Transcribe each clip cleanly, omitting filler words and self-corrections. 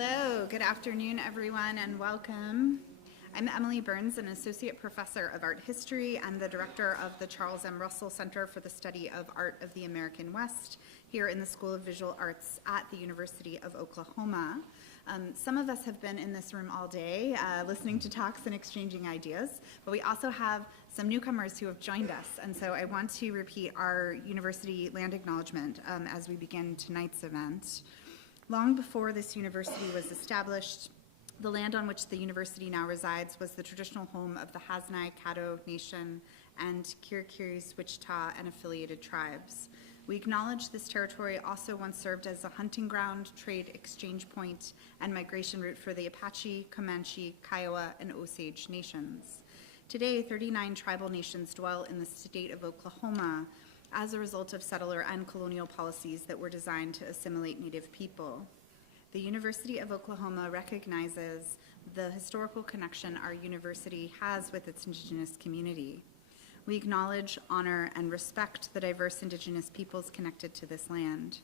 Hello, good afternoon, everyone, and welcome. I'm Emily Burns, an associate professor of art history and the director of the Charles M. Russell Center for the Study of Art of the American West here in the School of Visual Arts at the University of Oklahoma. Some of us have been in this room all day listening to talks and exchanging ideas, but we also have some newcomers who have joined us, and so I want to repeat our university land acknowledgement as we begin tonight's event. Long before this university was established, the land on which the university now resides was the traditional home of the Haznai, Caddo Nation and Kirikiris, Wichita, and affiliated tribes. We acknowledge this territory also once served as a hunting ground, trade exchange point, and migration route for the Apache, Comanche, Kiowa, and Osage nations. Today, 39 tribal nations dwell in the state of Oklahoma as a result of settler and colonial policies that were designed to assimilate Native people. The University of Oklahoma recognizes the historical connection our university has with its Indigenous community. We acknowledge, honor, and respect the diverse Indigenous peoples connected to this land.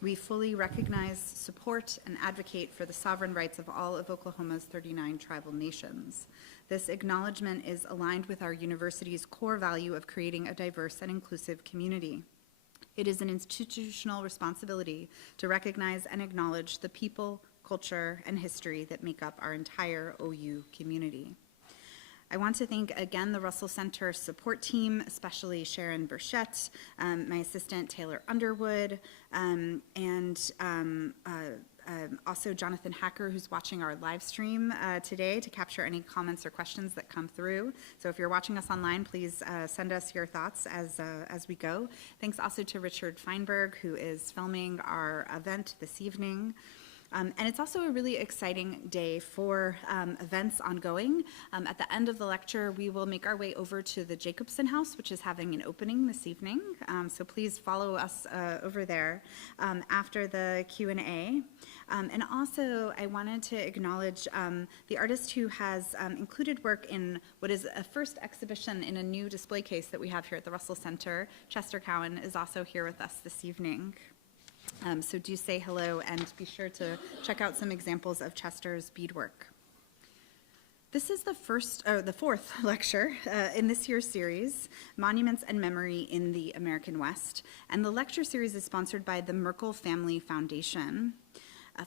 We fully recognize, support, and advocate for the sovereign rights of all of Oklahoma's 39 tribal nations. This acknowledgement is aligned with our university's core value of creating a diverse and inclusive community. It is an institutional responsibility to recognize and acknowledge the people, culture, and history that make up our entire OU community. I want to thank again the Russell Center support team, especially Sharon Burchett, my assistant Taylor Underwood, and also Jonathan Hacker, who's watching our live stream today to capture any comments or questions that come through. So if you're watching us online, please send us your thoughts as we go. Thanks also to Richard Feinberg, who is filming our event this evening. And it's also a really exciting day for events ongoing. At the end of the lecture, we will make our way over to the Jacobson House, which is having an opening this evening. So please follow us over there after the Q&A. And also, I wanted to acknowledge the artist who has included work in what is a first exhibition in a new display case that we have here at the Russell Center. Chester Cowan is also here with us this evening. So do say hello and be sure to check out some examples of Chester's beadwork. This is the fourth lecture in this year's series, Monuments and Memory in the American West, and the lecture series is sponsored by the Merkel Family Foundation.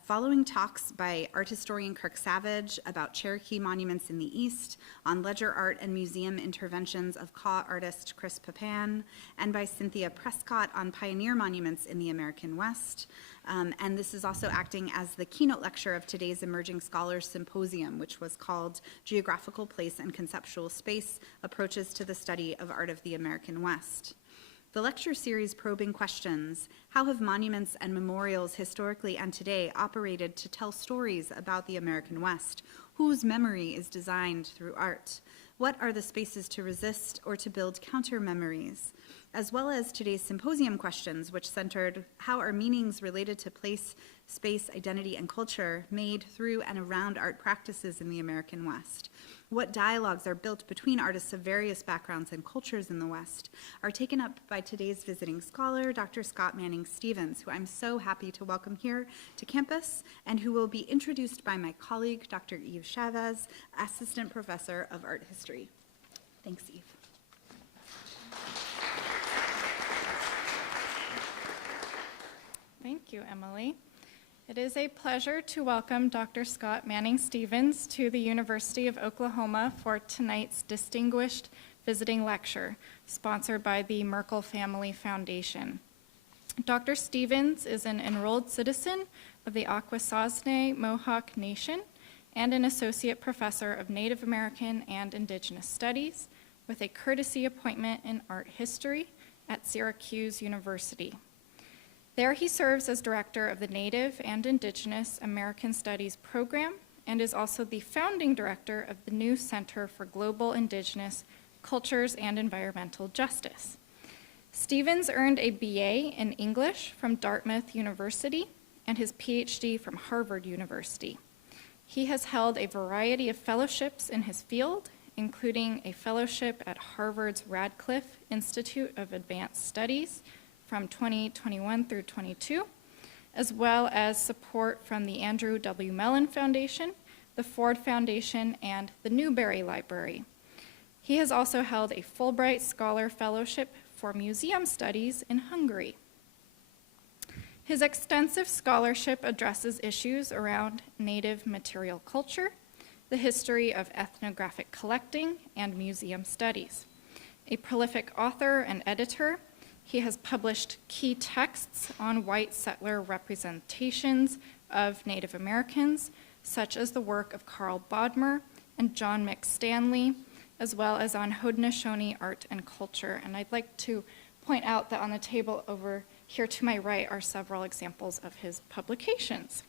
Following talks by art historian Kirk Savage about Cherokee monuments in the East, on ledger art and museum interventions of Kaw artist Chris Papan, and by Cynthia Prescott on pioneer monuments in the American West. And this is also acting as the keynote lecture of today's Emerging Scholars Symposium, which was called Geographical Place and Conceptual Space, Approaches to the Study of Art of the American West. The lecture series probing questions: how have monuments and memorials historically and today operated to tell stories about the American West? Whose memory is designed through art? What are the spaces to resist or to build counter-memories? As well as today's symposium questions, which centered how are meanings related to place, space, identity, and culture made through and around art practices in the American West? What dialogues are built between artists of various backgrounds and cultures in the West are taken up by today's visiting scholar, Dr. Scott Manning Stevens, who I'm so happy to welcome here to campus, and who will be introduced by my colleague, Dr. Eve Chavez, Assistant Professor of Art History. Thanks, Eve. Thank you, Emily. It is a pleasure to welcome Dr. Scott Manning Stevens to the University of Oklahoma for tonight's distinguished visiting lecture, sponsored by the Merkel Family Foundation. Dr. Stevens is an enrolled citizen of the Akwesasne Mohawk Nation and an associate professor of Native American and Indigenous Studies with a courtesy appointment in art history at Syracuse University. There he serves as director of the Native and Indigenous American Studies program and is also the founding director of the new Center for Global Indigenous Cultures and Environmental Justice. Stevens earned a BA in English from Dartmouth University and his PhD from Harvard University. He has held a variety of fellowships in his field, including a fellowship at Harvard's Radcliffe Institute of Advanced Studies from 2021 through 22, as well as support from the Andrew W. Mellon Foundation, the Ford Foundation, and the Newberry Library. He has also held a Fulbright Scholar Fellowship for Museum Studies in Hungary. His extensive scholarship addresses issues around Native material culture, the history of ethnographic collecting, and museum studies. A prolific author and editor, he has published key texts on white settler representations of Native Americans, such as the work of Carl Bodmer and John McStanley, as well as on Haudenosaunee art and culture. And I'd like to point out that on the table over here to my right are several examples of his publications.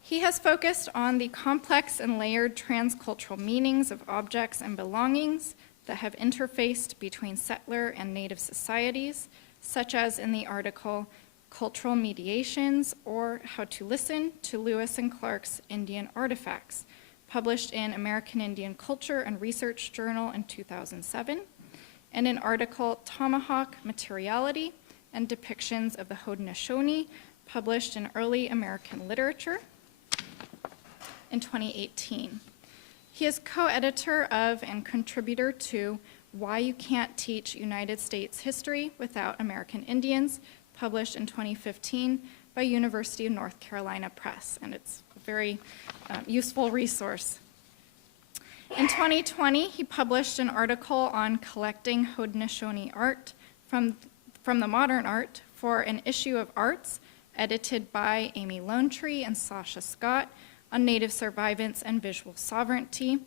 He has focused on the complex and layered transcultural meanings of objects and belongings that have interfaced between settler and native societies, such as in the article Cultural Mediations, or How to Listen to Lewis and Clark's Indian Artifacts, published in American Indian Culture and Research Journal in 2007, and an article Tomahawk Materiality and Depictions of the Haudenosaunee, published in Early American Literature in 2018. He is co-editor of and contributor to Why You Can't Teach United States History Without American Indians, published in 2015 by University of North Carolina Press, and it's a very useful resource. In 2020, he published an article on collecting Haudenosaunee art from the modern art for an issue of Arts, edited by Amy Lonetree and Sasha Scott, on Native survivance and visual sovereignty,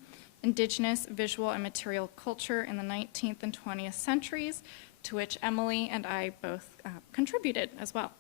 Indigenous visual and material culture in the 19th and 20th centuries, to which Emily and I both contributed as well.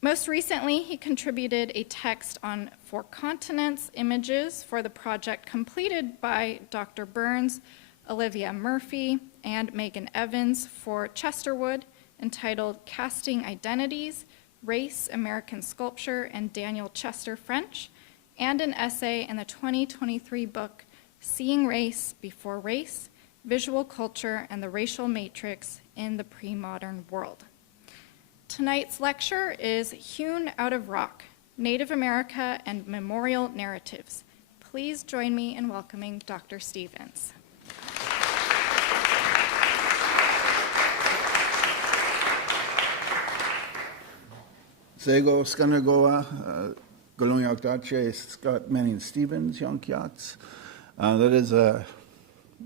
Most recently, he contributed a text on 4 continents images for the project completed by Dr. Burns, Olivia Murphy, and Megan Evans for Chesterwood, entitled Casting Identities, Race, American Sculpture, and Daniel Chester French, and an essay in the 2023 book, Seeing Race Before Race, Visual Culture and the Racial Matrix in the Pre-Modern World. Tonight's lecture is Hewn Out of Rock, Native America and Memorial Narratives. Please join me in welcoming Dr. Stevens. Sego Skanagoa, Golongyaukdache, Scott Manning Stevens, Yonkyats. That is a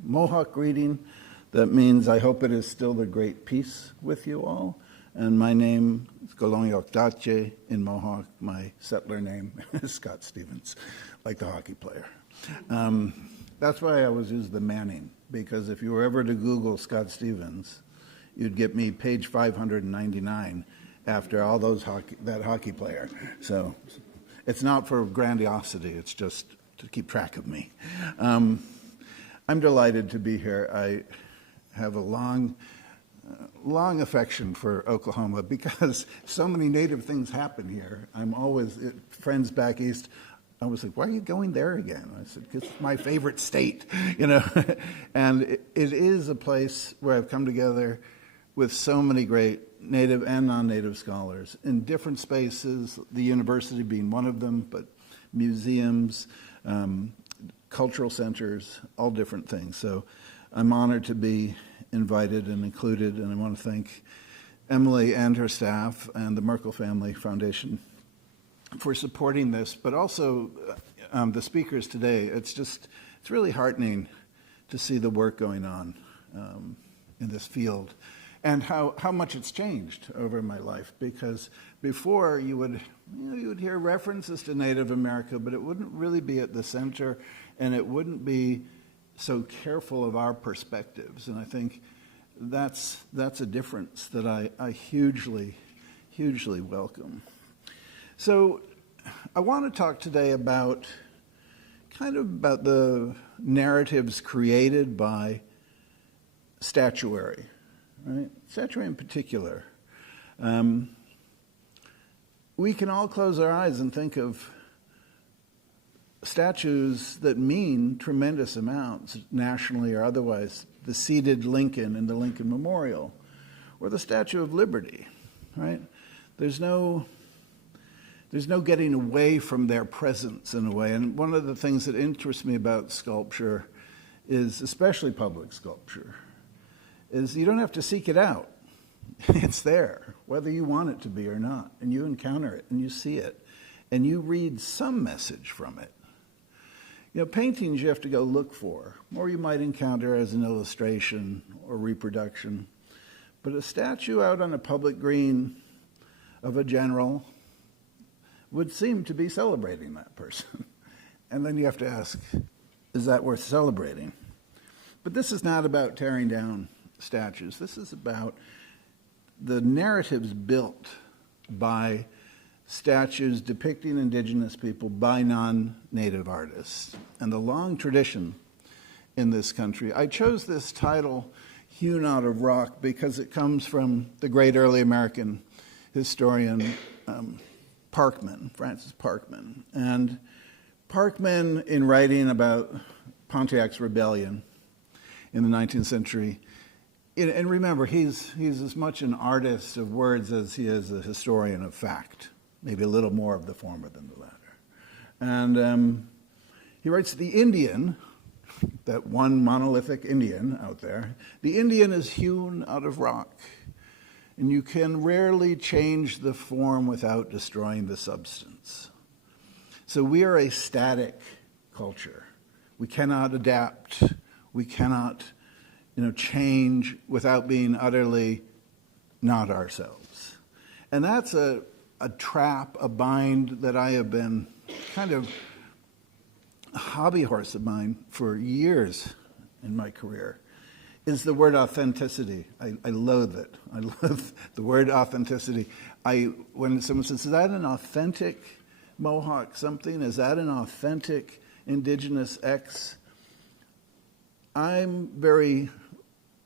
Mohawk greeting that means I hope it is still the great peace with you all. And my name is Golongyaukdache in Mohawk. My settler name is Scott Stevens, like the hockey player. That's why I always use the Manning, because if you were ever to Google Scott Stevens, you'd get me page 599 after all those that hockey player. So it's not for grandiosity, it's just to keep track of me. I'm delighted to be here. I have a long affection for Oklahoma because so many Native things happen here. I'm always, friends back east, I was like, why are you going there again? I said, because it's my favorite state, And it is a place where I've come together with so many great Native and non-Native scholars in different spaces, the university being one of them, but museums, cultural centers, all different things. So I'm honored to be invited and included, and I want to thank Emily and her staff and the Merkel Family Foundation for supporting this, but also the speakers today. It's really heartening to see the work going on in this field and how much it's changed over my life, because before you would hear references to Native America, but it wouldn't really be at the center, and it wouldn't be so careful of our perspectives. And I think that's a difference that I hugely welcome. So I want to talk today about the narratives created by statuary, right? Statuary in particular. We can all close our eyes and think of statues that mean tremendous amounts nationally or otherwise. The seated Lincoln and the Lincoln Memorial, or the Statue of Liberty, right? There's no getting away from their presence in a way. And one of the things that interests me about sculpture is, especially public sculpture, is you don't have to seek it out. It's there, whether you want it to be or not. And you encounter it, and you see it, and you read some message from it. You know, paintings you have to go look for, or you might encounter as an illustration or reproduction. But a statue out on a public green of a general would seem to be celebrating that person. And then you have to ask, is that worth celebrating? But this is not about tearing down statues. This is about the narratives built by statues depicting indigenous people by non-native artists, and the long tradition in this country. I chose this title, Hewn Out of Rock, because it comes from the great early American historian Parkman, Francis Parkman. And Parkman, in writing about Pontiac's rebellion in the 19th century, and remember, he's as much an artist of words as he is a historian of fact, maybe a little more of the former than the latter. And he writes, the Indian, that one monolithic Indian out there, the Indian is hewn out of rock, and you can rarely change the form without destroying the substance. So we are a static culture. We cannot adapt. We cannot change without being utterly not ourselves. And that's a trap, a bind that I have been kind of a hobby horse of mine for years in my career, is the word authenticity. I loathe it. I loathe the word authenticity. When someone says, is that an authentic Mohawk something? Is that an authentic indigenous X? I'm very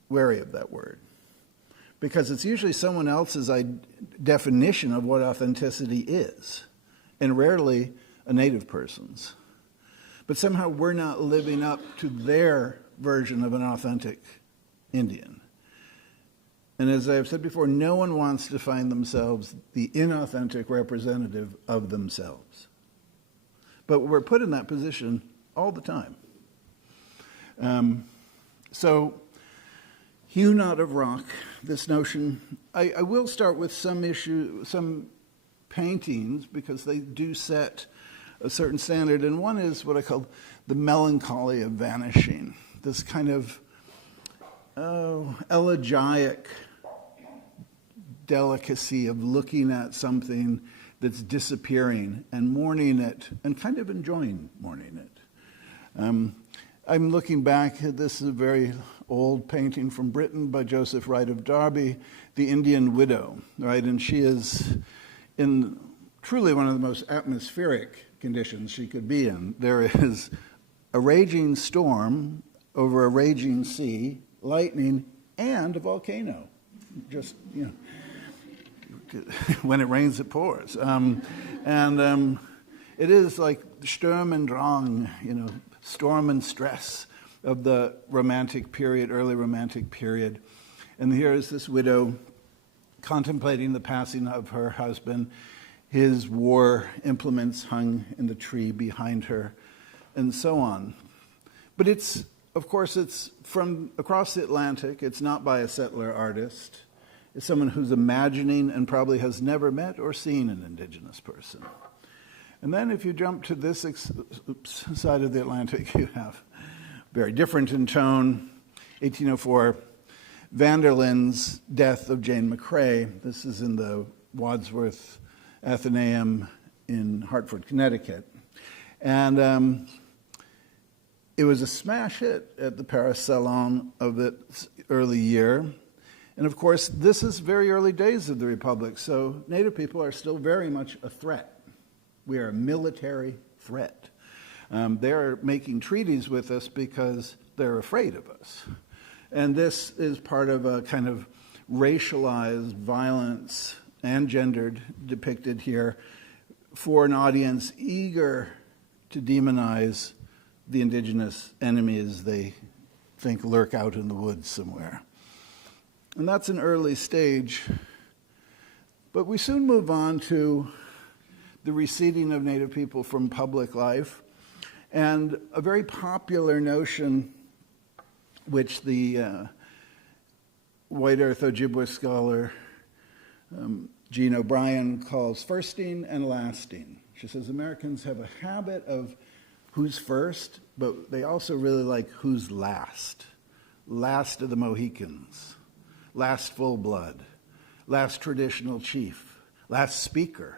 wary of that word, because it's usually someone else's definition of what authenticity is, and rarely a native person's. But somehow we're not living up to their version of an authentic Indian. And as I've said before, no one wants to find themselves the inauthentic representative of themselves. But we're put in that position all the time. So, hewn out of rock, this notion, I will start with some paintings, because they do set a certain standard, and one is what I call the melancholy of vanishing, this kind of elegiac delicacy of looking at something that's disappearing and mourning it, and kind of enjoying mourning it. I'm looking back, this is a very old painting from Britain by Joseph Wright of Derby, The Indian Widow, right? And she is in truly one of the most atmospheric conditions she could be in. There is a raging storm over a raging sea, lightning, and a volcano. Just, when it rains, it pours. It is like Sturm und Drang, storm and stress of the romantic period, early romantic period. And here is this widow contemplating the passing of her husband, his war implements hung in the tree behind her, and so on. But it's from across the Atlantic. It's not by a settler artist. It's someone who's imagining and probably has never met or seen an indigenous person. And then if you jump to this side of the Atlantic, you have very different in tone, 1804, Vanderlyn's Death of Jane McCrae. This is in the Wadsworth Athenaeum in Hartford, Connecticut. And it was a smash hit at the Paris Salon of its early year. And of course, this is very early days of the Republic, so Native people are still very much a threat. We are a military threat. They're making treaties with us because they're afraid of us. And this is part of a kind of racialized violence and gendered depicted here for an audience eager to demonize the indigenous enemies they think lurk out in the woods somewhere. And that's an early stage. But we soon move on to the receding of Native people from public life, and a very popular notion which the white earth Ojibwe scholar Jean O'Brien calls firsting and lasting. She says Americans have a habit of who's first, but they also really like who's last. Last of the Mohicans, last full blood, last traditional chief, last speaker.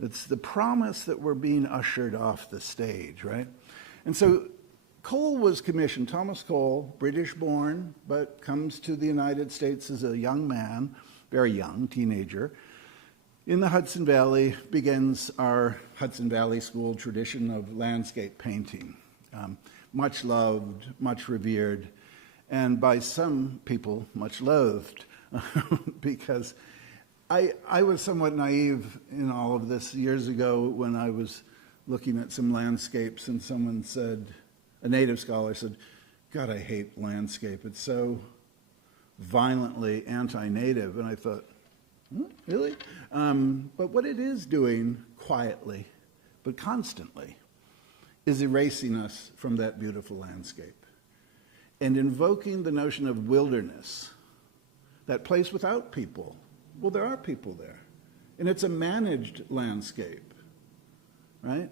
It's the promise that we're being ushered off the stage, right? And so Cole was commissioned, Thomas Cole, British born, but comes to the United States as a young man, very young, teenager. In the Hudson Valley begins our Hudson Valley School tradition of landscape painting, much loved, much revered, and by some people much loathed, because I was somewhat naive in all of this years ago when I was looking at some landscapes and someone said, a native scholar said, God, I hate landscape. It's so violently anti-native. And I thought, really? But what it is doing quietly, but constantly, is erasing us from that beautiful landscape and invoking the notion of wilderness, that place without people. Well, there are people there. And it's a managed landscape, right?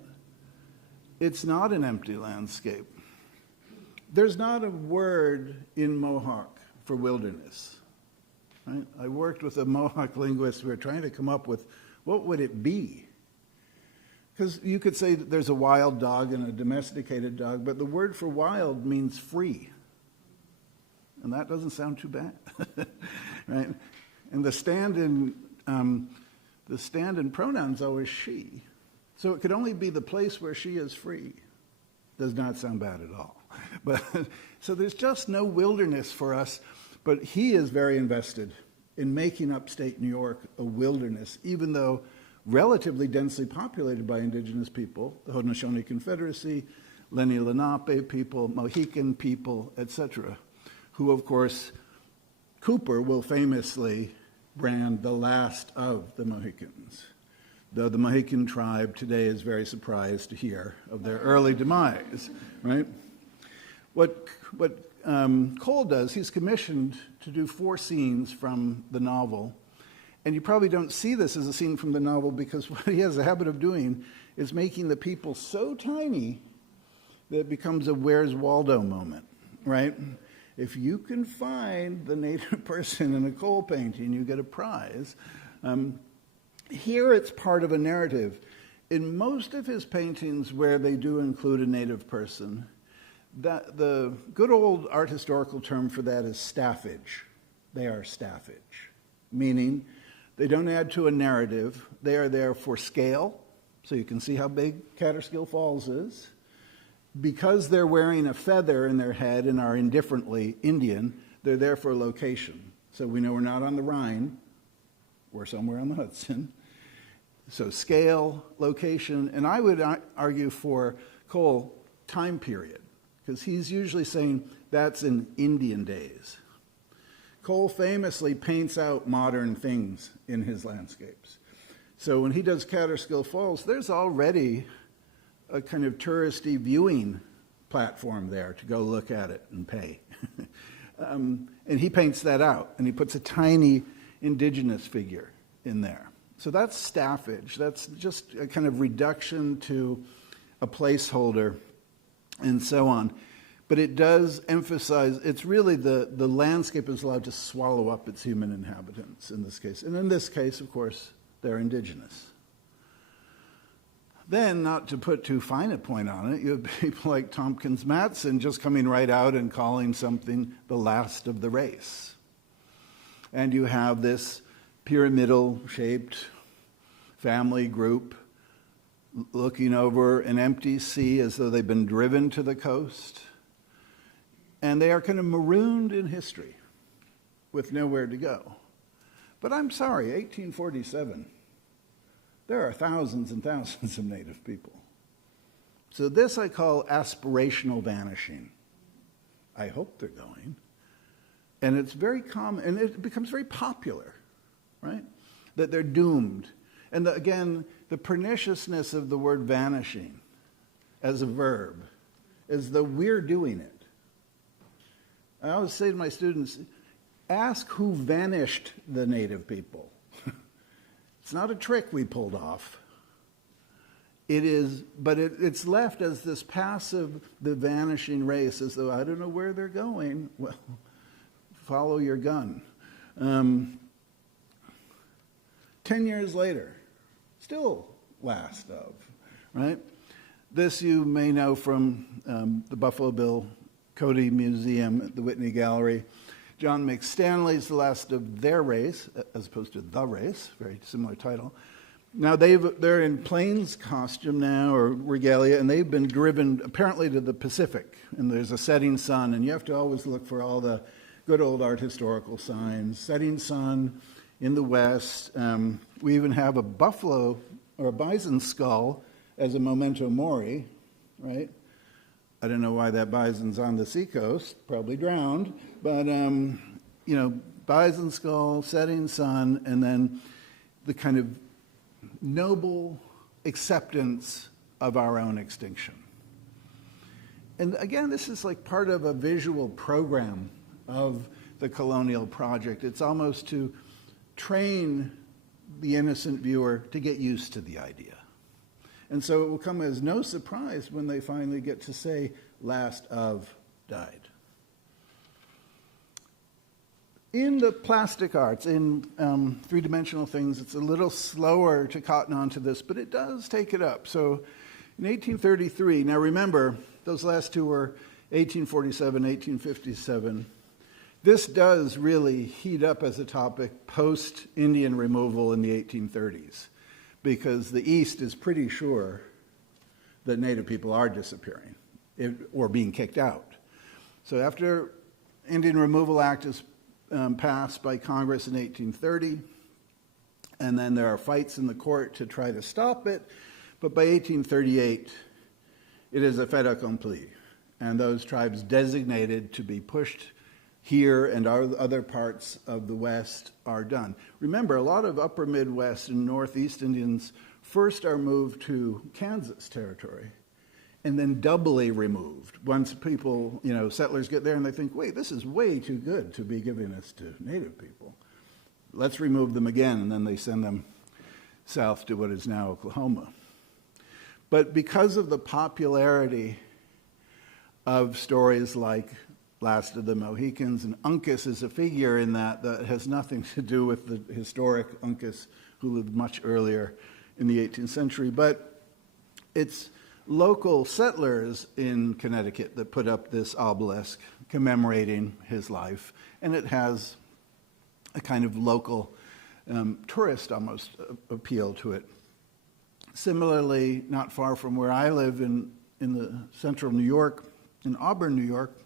It's not an empty landscape. There's not a word in Mohawk for wilderness. Right? I worked with a Mohawk linguist. We were trying to come up with what would it be? Because you could say that there's a wild dog and a domesticated dog, but the word for wild means free. And that doesn't sound too bad. Right? And the stand-in pronoun's always she. So it could only be the place where she is free. Does not sound bad at all. But so there's just no wilderness for us. But he is very invested in making upstate New York a wilderness, even though relatively densely populated by indigenous people, the Haudenosaunee Confederacy, Lenni Lenape people, Mohican people, etc., who, of course, Cooper will famously brand the last of the Mohicans, though the Mohican tribe today is very surprised to hear of their early demise, right? What Cole does, he's commissioned to do 4 scenes from the novel, and you probably don't see this as a scene from the novel because what he has a habit of doing is making the people so tiny that it becomes a Where's Waldo moment, right? If you can find the native person in a Cole painting, you get a prize. Here it's part of a narrative. In most of his paintings where they do include a native person, that the good old art historical term for that is staffage. They are staffage, meaning they don't add to a narrative. They are there for scale, so you can see how big Catterskill Falls is. Because they're wearing a feather in their head and are indifferently Indian, they're there for location. So we know we're not on the Rhine, we're somewhere on the Hudson. So scale, location, and I would argue for Cole, time period, because he's usually saying that's in Indian days. Cole famously paints out modern things in his landscapes. So when he does Catterskill Falls, there's already a kind of touristy viewing platform there to go look at it and pay. And he paints that out, and he puts a tiny indigenous figure in there. So that's staffage. That's just a kind of reduction to a placeholder and so on. But it does emphasize, it's really the landscape is allowed to swallow up its human inhabitants in this case. And in this case, of course, they're indigenous. Then, not to put too fine a point on it, you have people like Tompkins Matson just coming right out and calling something the last of the race. And you have this pyramidal-shaped family group looking over an empty sea as though they've been driven to the coast. And they are kind of marooned in history with nowhere to go. But I'm sorry, 1847, there are thousands and thousands of native people. So this I call aspirational vanishing. I hope they're going. And it's very common, and it becomes very popular, right? that they're doomed. And again, the perniciousness of the word vanishing as a verb is that we're doing it. I always say to my students, ask who vanished the native people. It's not a trick we pulled off. It is, but it's left as this passive, the vanishing race, as though I don't know where they're going. Well, follow your gun. 10 years later, still last of, right? This you may know from the Buffalo Bill Cody Museum at the Whitney Gallery. John McStanley's the last of their race, as opposed to the race, very similar title. Now they're in plains costume now, or regalia, and they've been driven apparently to the Pacific, and there's a setting sun, and you have to always look for all the good old art historical signs. Setting sun in the west. We even have a buffalo or a bison skull as a memento mori, right? I don't know why that bison's on the seacoast, probably drowned, but bison skull, setting sun, and then the kind of noble acceptance of our own extinction. And again, this is like part of a visual program of the colonial project. It's almost to train the innocent viewer to get used to the idea. And so it will come as no surprise when they finally get to say, last of died. In the plastic arts, in three-dimensional things, it's a little slower to cotton onto this, but it does take it up. So in 1833, now remember, those last two were 1847, 1857. This does really heat up as a topic post-Indian removal in the 1830s, because the East is pretty sure that Native people are disappearing or being kicked out. So after Indian Removal Act is passed by Congress in 1830, and then there are fights in the court to try to stop it, but by 1838, it is a fait accompli, and those tribes designated to be pushed here and other parts of the West are done. Remember, a lot of upper Midwest and Northeast Indians first are moved to Kansas territory and then doubly removed. Once people, settlers get there and they think, wait, this is way too good to be giving this to Native people. Let's remove them again, and then they send them south to what is now Oklahoma. But because of the popularity of stories like Last of the Mohicans, and Uncas is a figure in that has nothing to do with the historic Uncas who lived much earlier in the 18th century, but it's local settlers in Connecticut that put up this obelisk commemorating his life, and it has a kind of local tourist almost appeal to it. Similarly, not far from where I live in the central New York, in Auburn, New York,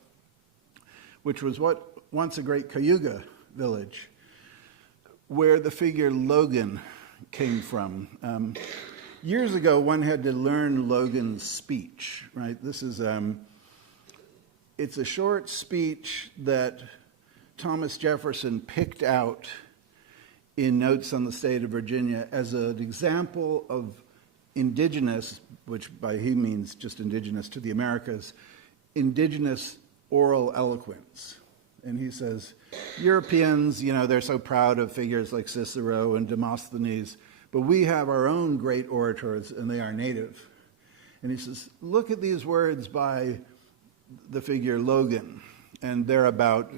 which was once a great Cayuga village, where the figure Logan came from. Years ago, one had to learn Logan's speech, right? This is, it's a short speech that Thomas Jefferson picked out in Notes on the State of Virginia as an example of indigenous, which by he means just indigenous to the Americas, indigenous oral eloquence. And he says, Europeans, they're so proud of figures like Cicero and Demosthenes, but we have our own great orators, and they are native. And he says, look at these words by the figure Logan, and they're about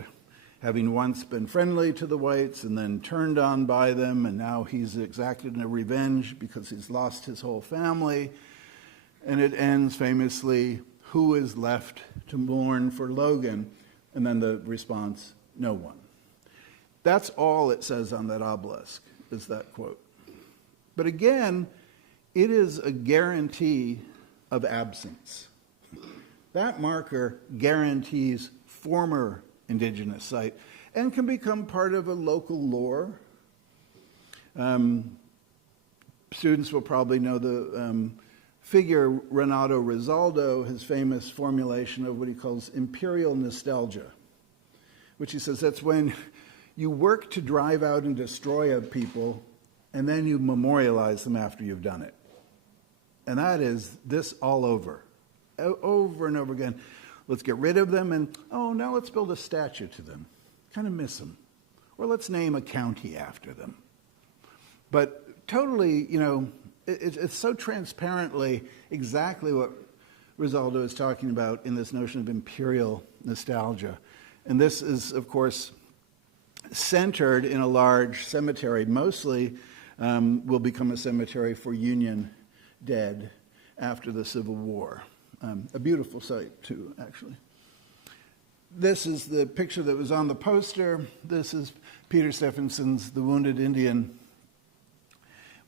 having once been friendly to the whites and then turned on by them, and now he's exacted a revenge because he's lost his whole family. And it ends famously, who is left to mourn for Logan? And then the response, no one. That's all it says on that obelisk, is that quote. But again, it is a guarantee of absence. That marker guarantees former indigenous site and can become part of a local lore. Students will probably know the figure Renato Rizaldo, his famous formulation of what he calls imperial nostalgia, which he says that's when you work to drive out and destroy a people and then you memorialize them after you've done it. And that is this all over and over again. Let's get rid of them, and now let's build a statue to them. Kind of miss them. Or let's name a county after them. But totally, it's so transparently exactly what Risaldo is talking about in this notion of imperial nostalgia. And this is, of course, centered in a large cemetery, mostly will become a cemetery for Union dead after the Civil War. A beautiful site, too, actually. This is the picture that was on the poster. This is Peter Stephenson's The Wounded Indian.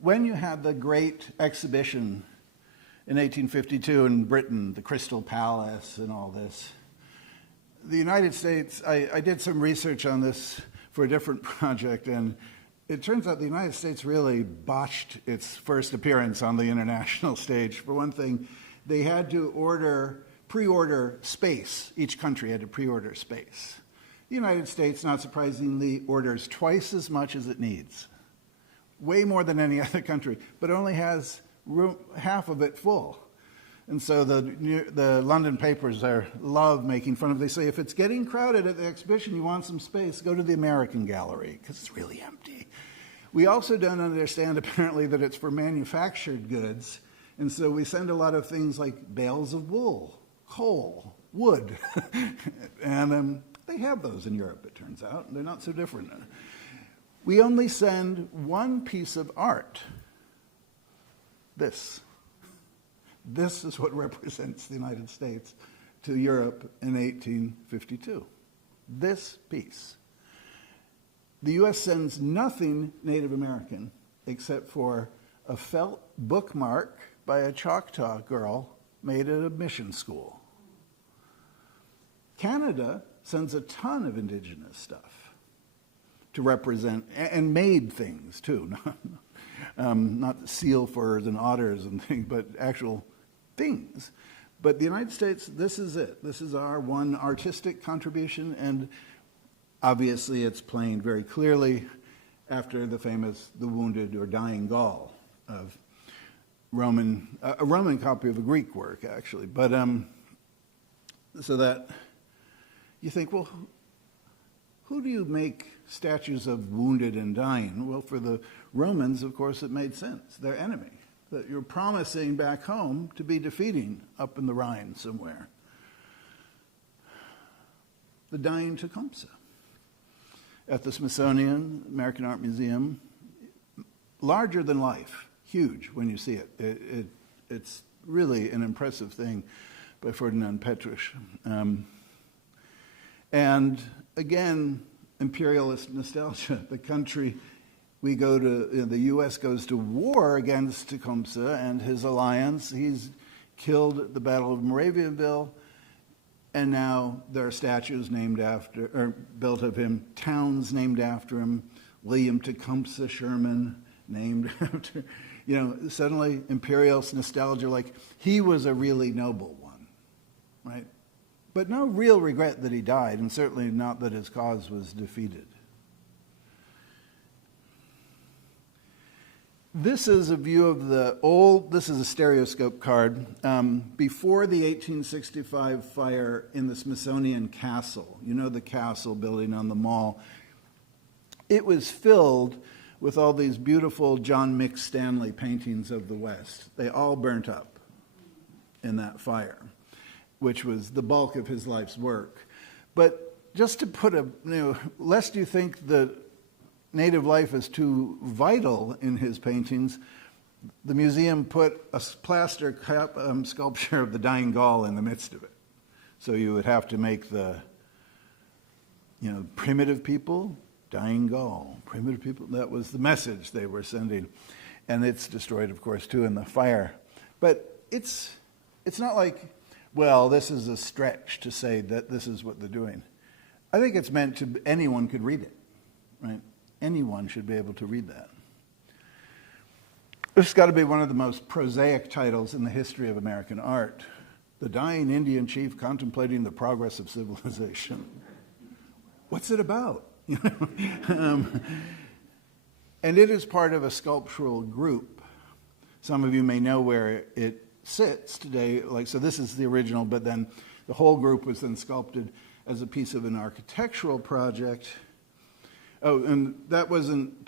When you had the great exhibition in 1852 in Britain, the Crystal Palace and all this, the United States, I did some research on this for a different project, and it turns out the United States really botched its first appearance on the international stage. For one thing, they had to pre-order space. Each country had to pre-order space. The United States, not surprisingly, orders twice as much as it needs. Way more than any other country, but only has half of it full. And so the London papers love making fun of it. They say, if it's getting crowded at the exhibition, you want some space, go to the American Gallery, because it's really empty. We also don't understand, apparently, that it's for manufactured goods. And so we send a lot of things like bales of wool, coal, wood. And they have those in Europe, it turns out. They're not so different. We only send one piece of art. This. This is what represents the United States to Europe in 1852. This piece. The U.S. sends nothing Native American except for a felt bookmark by a Choctaw girl made at a mission school. Canada sends a ton of indigenous stuff to represent, and made things too, not seal furs and otters and things, but actual things. But the United States, this is it. This is our one artistic contribution, and obviously it's plain very clearly after the famous The Wounded or Dying Gaul of a Roman copy of a Greek work, actually. But so that you think, well, who do you make statues of wounded and dying? Well, for the Romans, of course, it made sense. Their enemy, that you're promising back home to be defeating up in the Rhine somewhere. The dying Tecumseh at the Smithsonian American Art Museum, larger than life, huge when you see it. It's really an impressive thing by Ferdinand Petrus. And again, imperialist nostalgia. The country we go to, the U.S. goes to war against Tecumseh and his alliance. He's killed at the Battle of Moravianville, and now there are statues named after, or built of him, towns named after him. William Tecumseh Sherman, named after, suddenly imperialist nostalgia, like he was a really noble one, right? But no real regret that he died, and certainly not that his cause was defeated. This is a view of this is a stereoscope card, before the 1865 fire in the Smithsonian Castle. You know, the castle building on the mall. It was filled with all these beautiful John Mix Stanley paintings of the West. They all burnt up in that fire, which was the bulk of his life's work. But just to put lest you think that native life is too vital in his paintings, the museum put a plaster sculpture of the dying Gaul in the midst of it. So you would have to make the, primitive people, dying Gaul, primitive people. That was the message they were sending. And it's destroyed, of course, too, in the fire. But it's not like, well, this is a stretch to say that this is what they're doing. I think it's meant to, anyone could read it, right? Anyone should be able to read that. This has got to be one of the most prosaic titles in the history of American art. The Dying Indian Chief Contemplating the Progress of Civilization. What's it about? And it is part of a sculptural group. Some of you may know where it sits today. So this is the original, but then the whole group was then sculpted as a piece of an architectural project. Oh, and that wasn't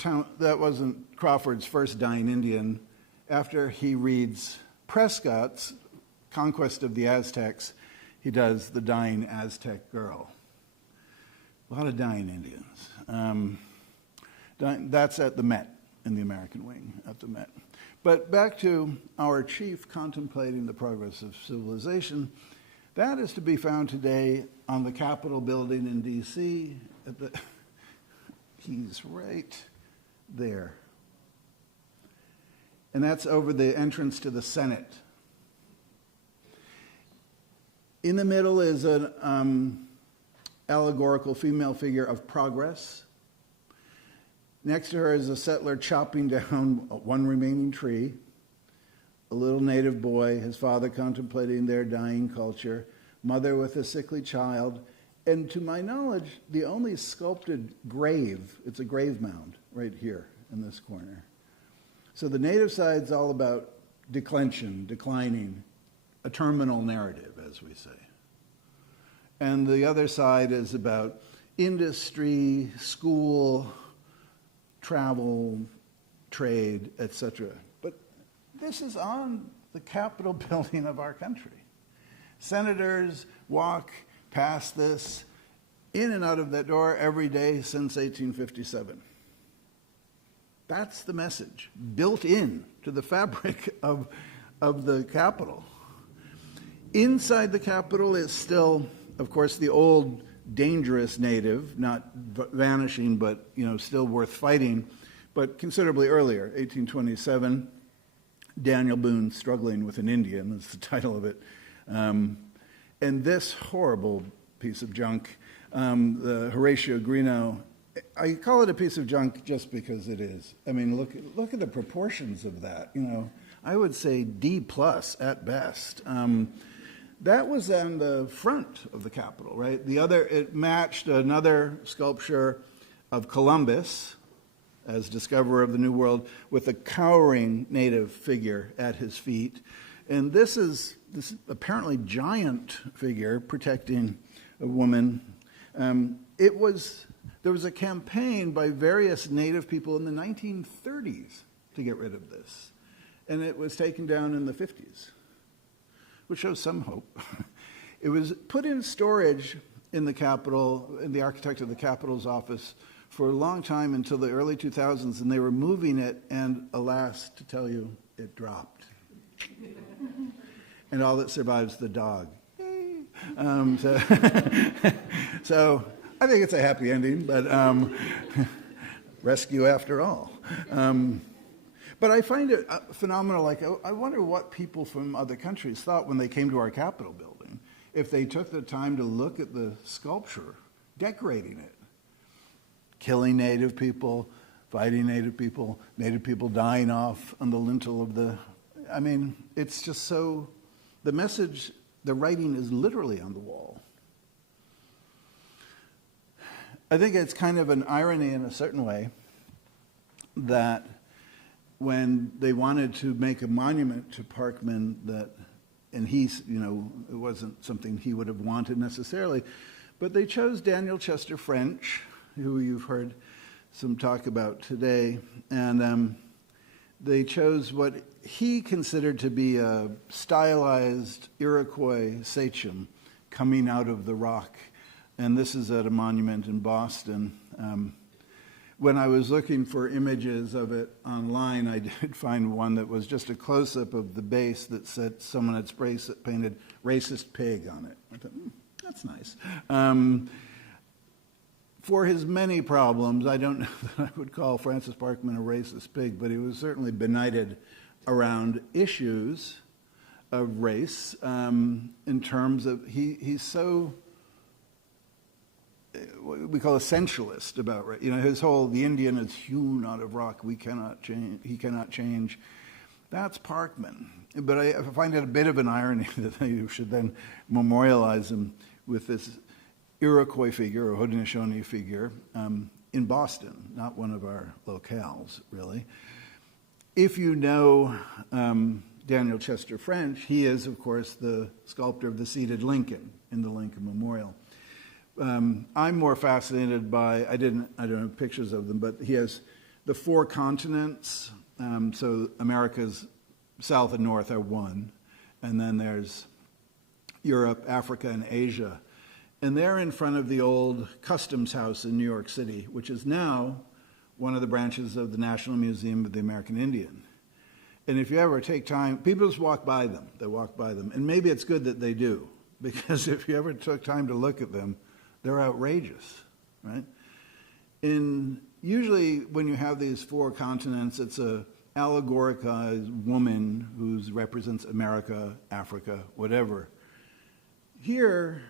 Crawford's first dying Indian. After he reads Prescott's Conquest of the Aztecs, he does The Dying Aztec Girl. A lot of dying Indians. That's at the Met, in the American wing, at the Met. But back to our chief contemplating the progress of civilization. That is to be found today on the Capitol building in D.C. He's right there. And that's over the entrance to the Senate. In the middle is an allegorical female figure of progress. Next to her is a settler chopping down one remaining tree. A little native boy, his father contemplating their dying culture, mother with a sickly child, and to my knowledge, the only sculpted grave, it's a grave mound right here in this corner. So the native side's all about declension, declining, a terminal narrative, as we say. And the other side is about industry, school, travel, trade, etc. But this is on the Capitol building of our country. Senators walk past this in and out of that door every day since 1857. That's the message built in to the fabric of the Capitol. Inside the Capitol is still, of course, the old dangerous native, not vanishing, but still worth fighting, but considerably earlier, 1827, Daniel Boone Struggling with an Indian, that's the title of it. And this horrible piece of junk, the Horatio Greenough, I call it a piece of junk just because it is. I mean, look at the proportions of that. I would say D+ at best. That was on the front of the Capitol, right? It matched another sculpture of Columbus as discoverer of the New World with a cowering native figure at his feet. And this is this apparently giant figure protecting a woman. There was a campaign by various native people in the 1930s to get rid of this. And it was taken down in the 50s. Which shows some hope. It was put in storage in the Capitol, in the architect of the Capitol's office, for a long time until the early 2000s, and they were moving it, and alas, to tell you, it dropped. And all that survives the dog. So I think it's a happy ending, but rescue after all. But I find it phenomenal. I wonder what people from other countries thought when they came to our Capitol building, if they took the time to look at the sculpture, decorating it, killing native people, fighting native people dying off on the lintel of the. I mean, it's just so. The message, the writing is literally on the wall. I think it's kind of an irony in a certain way that when they wanted to make a monument to Parkman and it wasn't something he would have wanted necessarily, but they chose Daniel Chester French, who you've heard some talk about today, and they chose what he considered to be a stylized Iroquois sachem coming out of the rock. And this is at a monument in Boston. When I was looking for images of it online, I did find one that was just a close-up of the base that said someone had painted racist pig on it. I thought, that's nice. For his many problems, I don't know that I would call Francis Parkman a racist pig, but he was certainly benighted around issues of race in terms of he's so what we call essentialist about race. His whole the Indian is hewn out of rock. We cannot change. He cannot change. That's Parkman. But I find it a bit of an irony that you should then memorialize him with this Iroquois figure or Haudenosaunee figure in Boston, not one of our locales, really. If you know Daniel Chester French, he is, of course, the sculptor of the seated Lincoln in the Lincoln Memorial. I'm more fascinated by, I don't have pictures of them, but he has the 4 continents. So America's south and north are one. And then there's Europe, Africa, and Asia. And they're in front of the old Customs House in New York City, which is now one of the branches of the National Museum of the American Indian. And if you ever take time, people just walk by them. They walk by them. And maybe it's good that they do, because if you ever took time to look at them, they're outrageous, right? Usually when you have these 4 continents, it's a allegoricized woman who represents America, Africa, whatever. Here,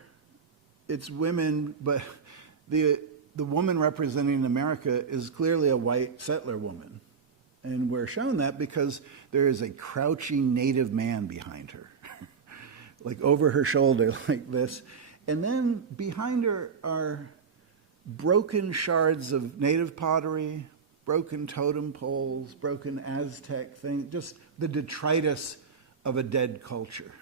it's women, but the woman representing America is clearly a white settler woman. And we're shown that because there is a crouching native man behind her, like over her shoulder like this. And then behind her are broken shards of native pottery, broken totem poles, broken Aztec things, just the detritus of a dead culture.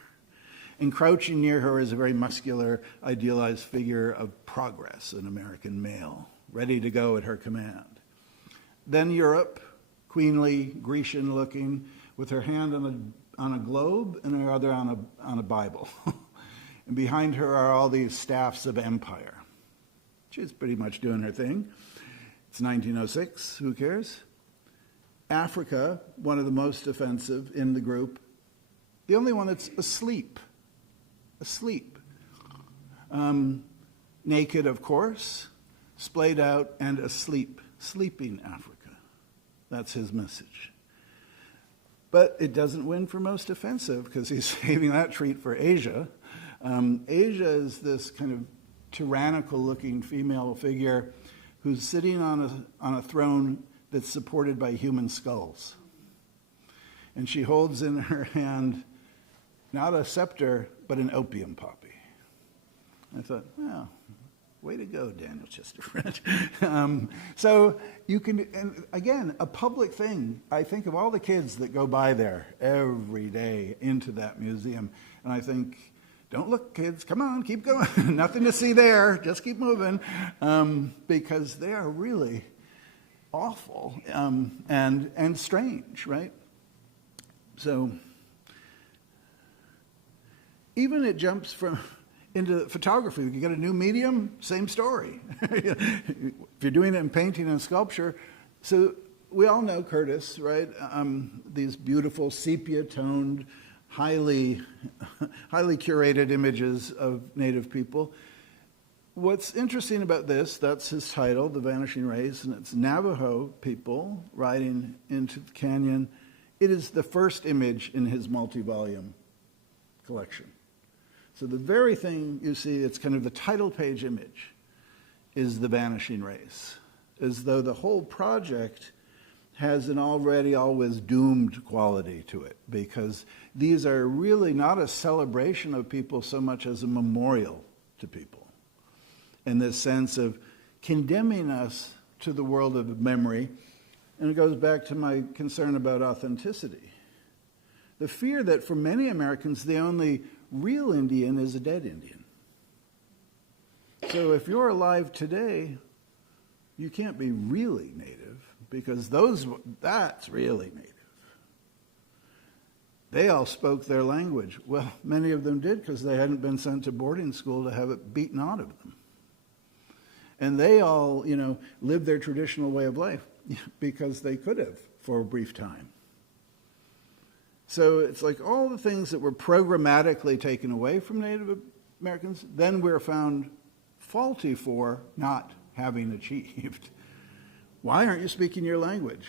And crouching near her is a very muscular, idealized figure of progress, an American male, ready to go at her command. Then Europe, queenly, Grecian-looking, with her hand on a globe and her other on a Bible. And behind her are all these staffs of empire. She's pretty much doing her thing. It's 1906, who cares? Africa, one of the most offensive in the group, the only one that's asleep. Naked, of course, splayed out and asleep. Sleeping Africa. That's his message. But it doesn't win for most offensive, because he's saving that treat for Asia. Asia is this kind of tyrannical-looking female figure who's sitting on a throne that's supported by human skulls. And she holds in her hand not a scepter, but an opium poppy. I thought, well, way to go, Daniel Chester French. So you can, and again, a public thing. I think of all the kids that go by there every day into that museum, and I think, don't look, kids, come on, keep going. Nothing to see there, just keep moving, because they are really awful and strange, right? So even it jumps into photography. You get a new medium, same story. If you're doing it in painting and sculpture, so we all know Curtis, right? These beautiful sepia-toned, highly curated images of Native people. What's interesting about this, that's his title, The Vanishing Race, and it's Navajo people riding into the canyon. It is the first image in his multi-volume collection. So the very thing you see, it's kind of the title page image, is The Vanishing Race, as though the whole project has an already always doomed quality to it, because these are really not a celebration of people so much as a memorial to people, in this sense of condemning us to the world of memory. And it goes back to my concern about authenticity. The fear that for many Americans, the only real Indian is a dead Indian. So if you're alive today, you can't be really Native, because that's really Native. They all spoke their language. Well, many of them did, because they hadn't been sent to boarding school to have it beaten out of them. And they all, lived their traditional way of life because they could have for a brief time. So it's like all the things that were programmatically taken away from Native Americans, then we're found faulty for not having achieved. Why aren't you speaking your language?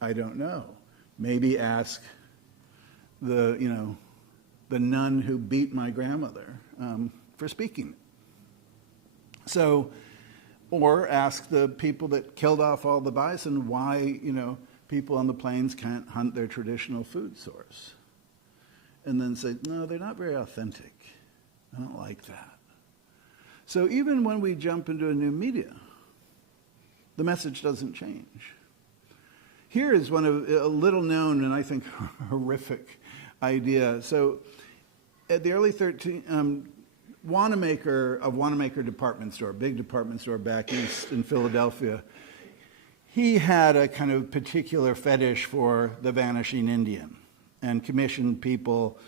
I don't know. Maybe ask the nun who beat my grandmother for speaking. So, or ask the people that killed off all the bison why, people on the plains can't hunt their traditional food source. And then say, no, they're not very authentic. I don't like that. So even when we jump into a new media, the message doesn't change. Here is one of a little known and I think horrific idea. So at the early Wanamaker department store, big department store back east in Philadelphia, he had a kind of particular fetish for the vanishing Indian and commissioned people,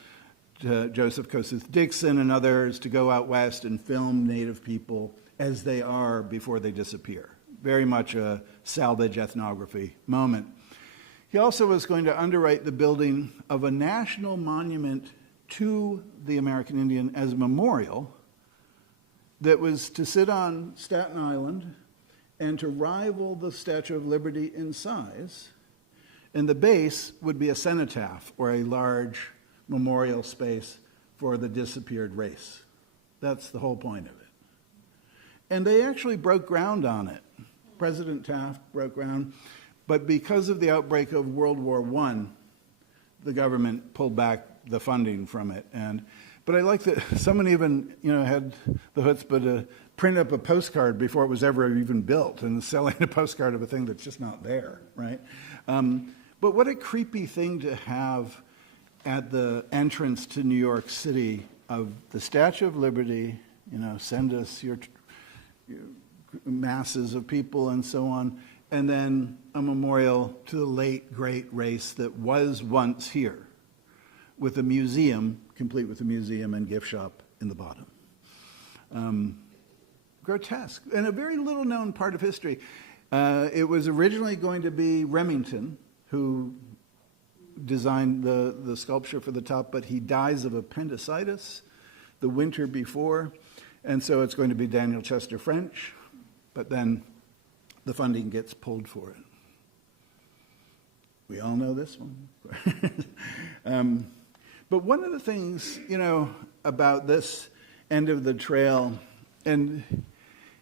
Joseph Kossuth Dixon and others, to go out west and film Native people as they are before they disappear. Very much a salvage ethnography moment. He also was going to underwrite the building of a national monument to the American Indian as a memorial that was to sit on Staten Island and to rival the Statue of Liberty in size. And the base would be a cenotaph, or a large memorial space for the disappeared race. That's the whole point of it. And they actually broke ground on it. President Taft broke ground. But because of the outbreak of World War I, the government pulled back the funding from it. But I like that someone even had the chutzpah to print up a postcard before it was ever even built and selling a postcard of a thing that's just not there, right? But what a creepy thing to have at the entrance to New York City of the Statue of Liberty, send us your masses of people and so on, and then a memorial to the late, great race that was once here, with a museum, complete with a museum and gift shop in the bottom. Grotesque, and a very little known part of history. It was originally going to be Remington, who designed the sculpture for the top, but he dies of appendicitis the winter before, and so it's going to be Daniel Chester French, but then the funding gets pulled for it. We all know this one. But one of the things, about this end of the trail, and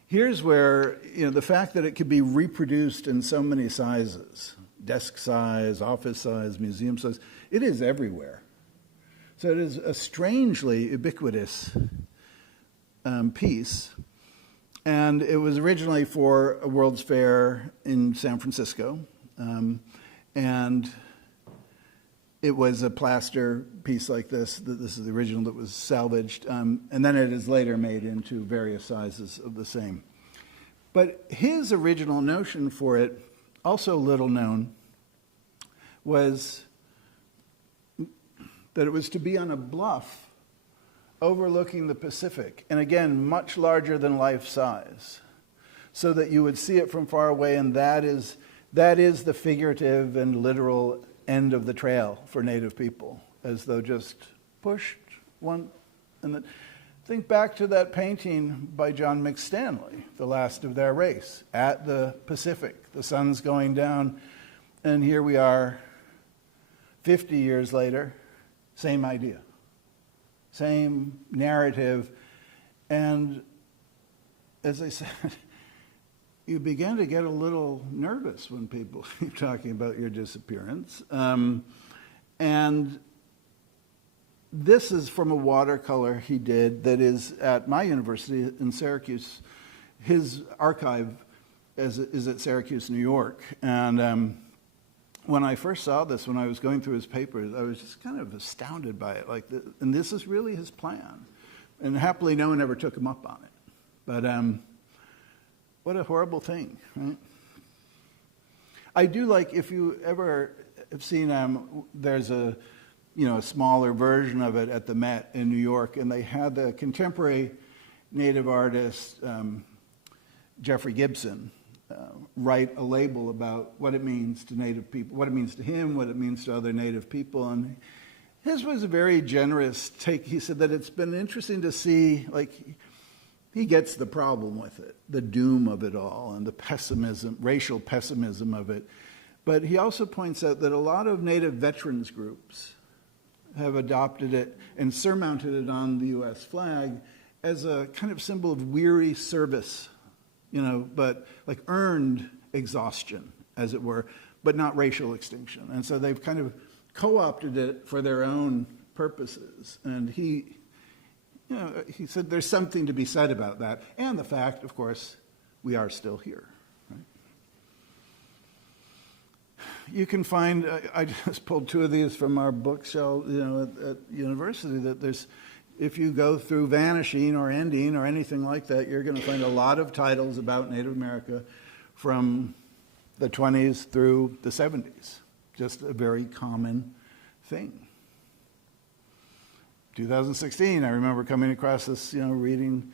here's where, the fact that it could be reproduced in so many sizes, desk size, office size, museum size, it is everywhere. So it is a strangely ubiquitous piece. And it was originally for a World's Fair in San Francisco. And it was a plaster piece like this. This is the original that was salvaged. And then it is later made into various sizes of the same. But his original notion for it, also little known, was that it was to be on a bluff overlooking the Pacific, and again, much larger than life size, so that you would see it from far away, and that is the figurative and literal end of the trail for Native people, as though just pushed one. And then think back to that painting by John McStanley, The Last of Their Race, at the Pacific. The sun's going down, and here we are, 50 years later, same idea. Same narrative, and as I said, you begin to get a little nervous when people keep talking about your disappearance. And this is from a watercolor he did that is at my university in Syracuse. His archive is at Syracuse, New York, and when I first saw this, when I was going through his papers, I was just kind of astounded by it. And this is really his plan. And happily, no one ever took him up on it. But what a horrible thing, right? I do like, if you ever have seen, there's a smaller version of it at the Met in New York, and they had the contemporary Native artist, Jeffrey Gibson, write a label about what it means to Native people, what it means to him, what it means to other Native people. And his was a very generous take. He said that it's been interesting to see, he gets the problem with it, the doom of it all, and the pessimism, racial pessimism of it. But he also points out that a lot of Native veterans groups have adopted it and surmounted it on the U.S. flag as a kind of symbol of weary service, but like earned exhaustion, as it were, but not racial extinction. And so they've kind of co-opted it for their own purposes. And he said there's something to be said about that. And the fact, of course, we are still here. Right? you can find, I just pulled two of these from our bookshelf, at university, that there's, if you go through vanishing or ending or anything like that, you're going to find a lot of titles about Native America from the 20s through the 70s. Just a very common thing. 2016, I remember coming across this, reading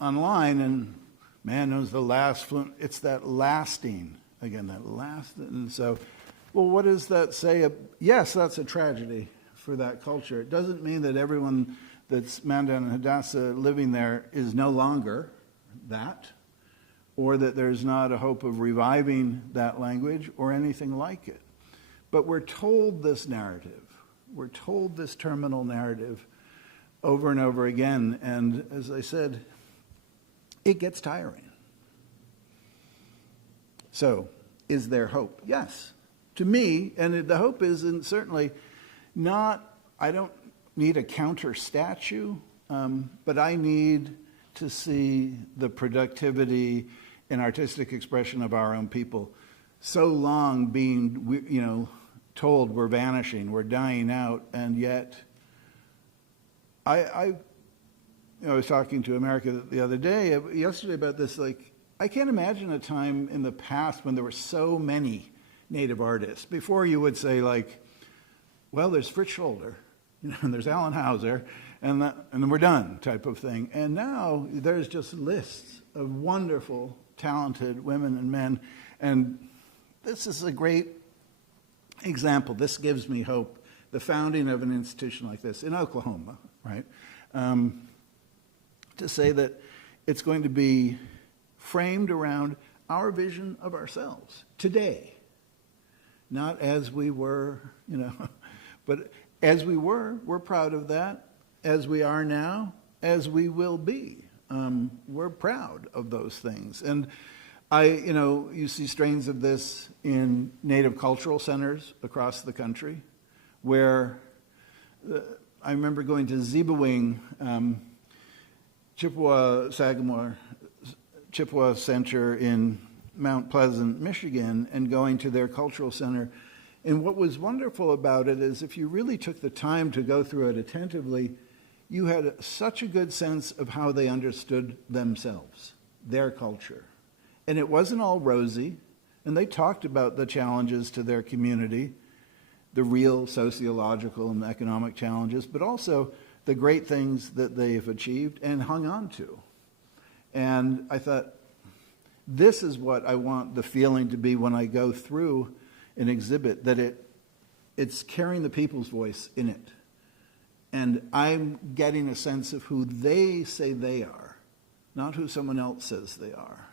online, and man knows the last fluent. It's that lasting, again, that last. And so, well, what does that say? Yes, that's a tragedy for that culture. It doesn't mean that everyone that's Mandan and Hadassah living there is no longer that, or that there's not a hope of reviving that language or anything like it. But we're told this narrative. We're told this terminal narrative over and over again. And as I said, it gets tiring. So, is there hope? Yes. To me, and the hope is, and certainly not, I don't need a counter statue, but I need to see the productivity and artistic expression of our own people so long being, told we're vanishing, we're dying out, and yet I was talking to America yesterday about this, I can't imagine a time in the past when there were so many Native artists. Before you would say well, there's Fritz Scholder, and there's Alan Hauser, and then we're done type of thing. And now there's just lists of wonderful, talented women and men, and this is a great example. This gives me hope. The founding of an institution like this in Oklahoma, right? To say that it's going to be framed around our vision of ourselves today. Not as we were, but as we were, we're proud of that. As we are now, as we will be. We're proud of those things. And you see strains of this in Native cultural centers across the country, where I remember going to Zebawing, Chippewa Center in Mount Pleasant, Michigan, and going to their cultural center. And what was wonderful about it is if you really took the time to go through it attentively, you had such a good sense of how they understood themselves, their culture. And it wasn't all rosy, and they talked about the challenges to their community, the real sociological and economic challenges, but also the great things that they've achieved and hung on to. And I thought, this is what I want the feeling to be when I go through an exhibit, that it's carrying the people's voice in it. And I'm getting a sense of who they say they are, not who someone else says they are.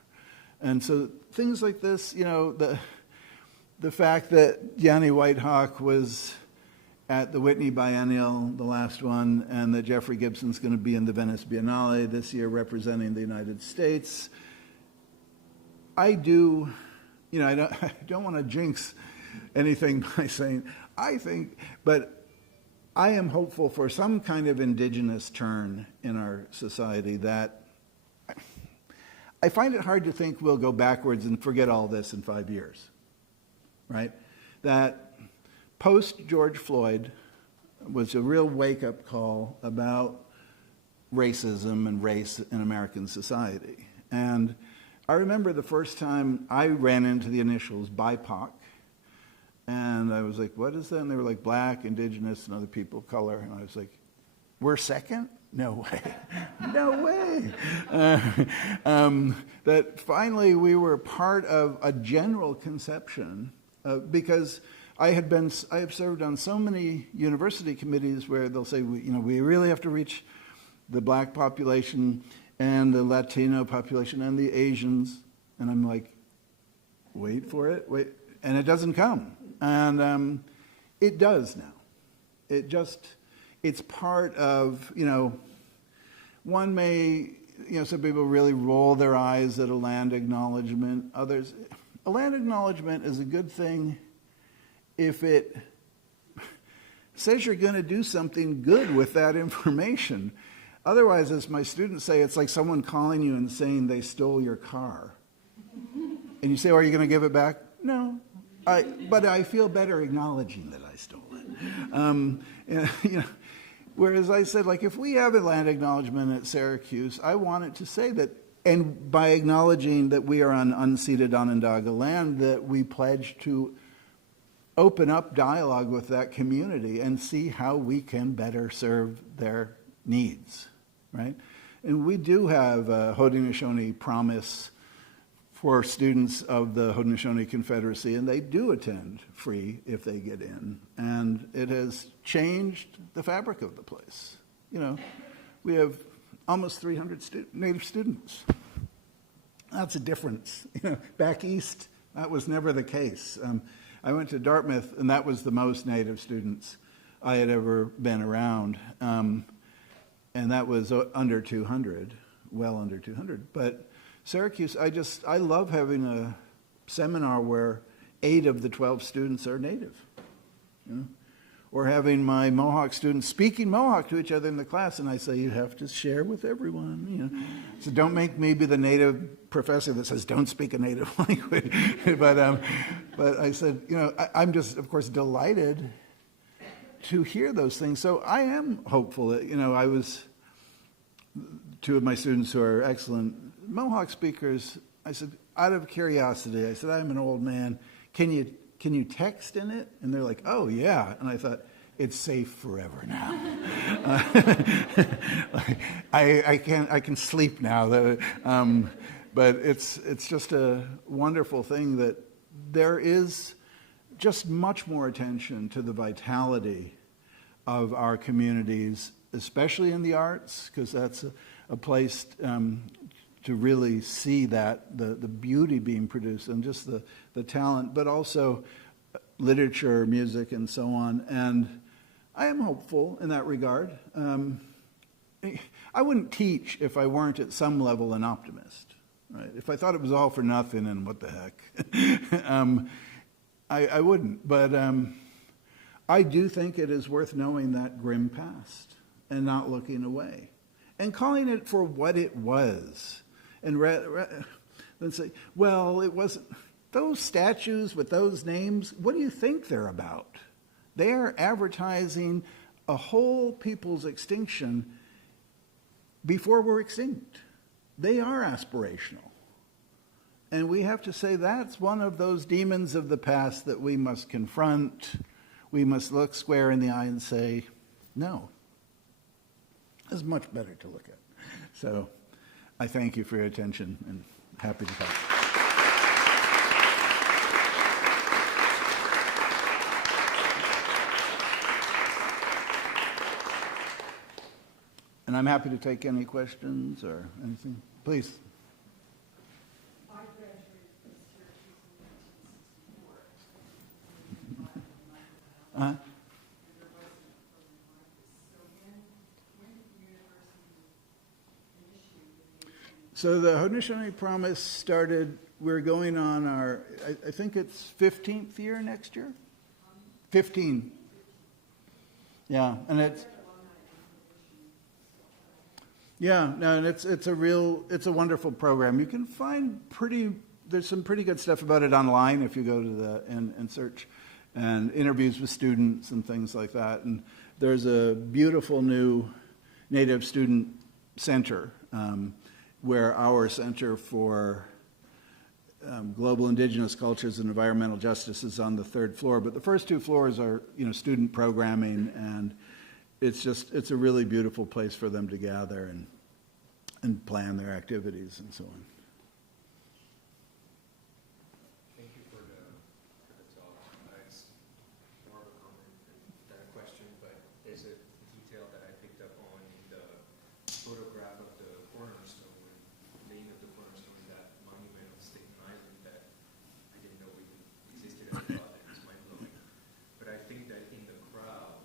And so things like this, the fact that Yanni Whitehawk was at the Whitney Biennial, the last one, and that Jeffrey Gibson's going to be in the Venice Biennale this year representing the United States. I don't want to jinx anything by saying, but I am hopeful for some kind of indigenous turn in our society that I find it hard to think we'll go backwards and forget all this in 5 years, right? That post-George Floyd was a real wake-up call about racism and race in American society. And I remember the first time I ran into the initials BIPOC, and I was like, what is that? And they were like black, indigenous, and other people of color. And I was like, we're second? No way. No way. That finally we were part of a general conception because I have served on so many university committees where they'll say, we really have to reach the black population and the Latino population and the Asians. And I'm like, wait for it, wait. And it doesn't come. And it does now. It's part of, one may, some people really roll their eyes at a land acknowledgement. Others, a land acknowledgement is a good thing if it says you're going to do something good with that information. Otherwise, as my students say, it's like someone calling you and saying they stole your car. And you say, are you going to give it back? No. But I feel better acknowledging that I stole it. You know, whereas I said, like, if we have a land acknowledgement at Syracuse, I want it to say that, and by acknowledging that we are on unceded Onondaga land, that we pledge to open up dialogue with that community and see how we can better serve their needs, right? And we do have a Haudenosaunee promise for students of the Haudenosaunee Confederacy, and they do attend free if they get in. And it has changed the fabric of the place. You know, we have almost 300 Native students. That's a difference. You know, back east, that was never the case. I went to Dartmouth, and that was the most Native students I had ever been around. And that was under 200, well under 200. But Syracuse, I love having a seminar where 8 of the 12 students are Native. You know? Or having my Mohawk students speaking Mohawk to each other in the class, and I say, you have to share with everyone. You know? So don't make me be the Native professor that says, don't speak a Native language. But I said, you know, I'm just, of course, delighted to hear those things. So I am hopeful that, you know, I was, 2 of my students who are excellent Mohawk speakers, I said, out of curiosity, I said, I'm an old man. Can you text in it? And they're like, oh, yeah. And I thought, it's safe forever now. I can sleep now. But it's just a wonderful thing that there is just much more attention to the vitality of our communities, especially in the arts, because that's a place to really see that, the beauty being produced and just the talent, but also literature, music, and so on. And I am hopeful in that regard. I wouldn't teach if I weren't at some level an optimist. Right? If I thought it was all for nothing and what the heck, I wouldn't. But I do think it is worth knowing that grim past and not looking away and calling it for what it was. And then say, well, it wasn't. Those statues with those names, what do you think they're about? They are advertising a whole people's extinction before we're extinct. They are aspirational. And we have to say that's one of those demons of the past that we must confront. We must look square in the eye and say, no. It's much better to look at. So I thank you for your attention and happy to talk. And I'm happy to take any questions or anything. Please. I graduated from Syracuse in 1964. Uh-huh. So the Haudenosaunee Promise started, we're going on our, I think it's 15th year next year? 15. Yeah, and it's, yeah, no, and it's a wonderful program. You can find there's some pretty good stuff about it online if you go to and search, and interviews with students and things like that. And there's a beautiful new Native Student Center, where our Center for Global Indigenous Cultures and Environmental Justice is on the 3rd floor. But the first 2 floors are, you know, student programming, and it's a really beautiful place for them to gather and plan their activities and so on. Thank you for the talk. It's more of a comment than a question, but there's a detail that I picked up on in the photograph of the cornerstone. The name of the cornerstone is that monument on Staten Island that I didn't know even existed. I thought it was mind-blowing. But I think that in the crowd,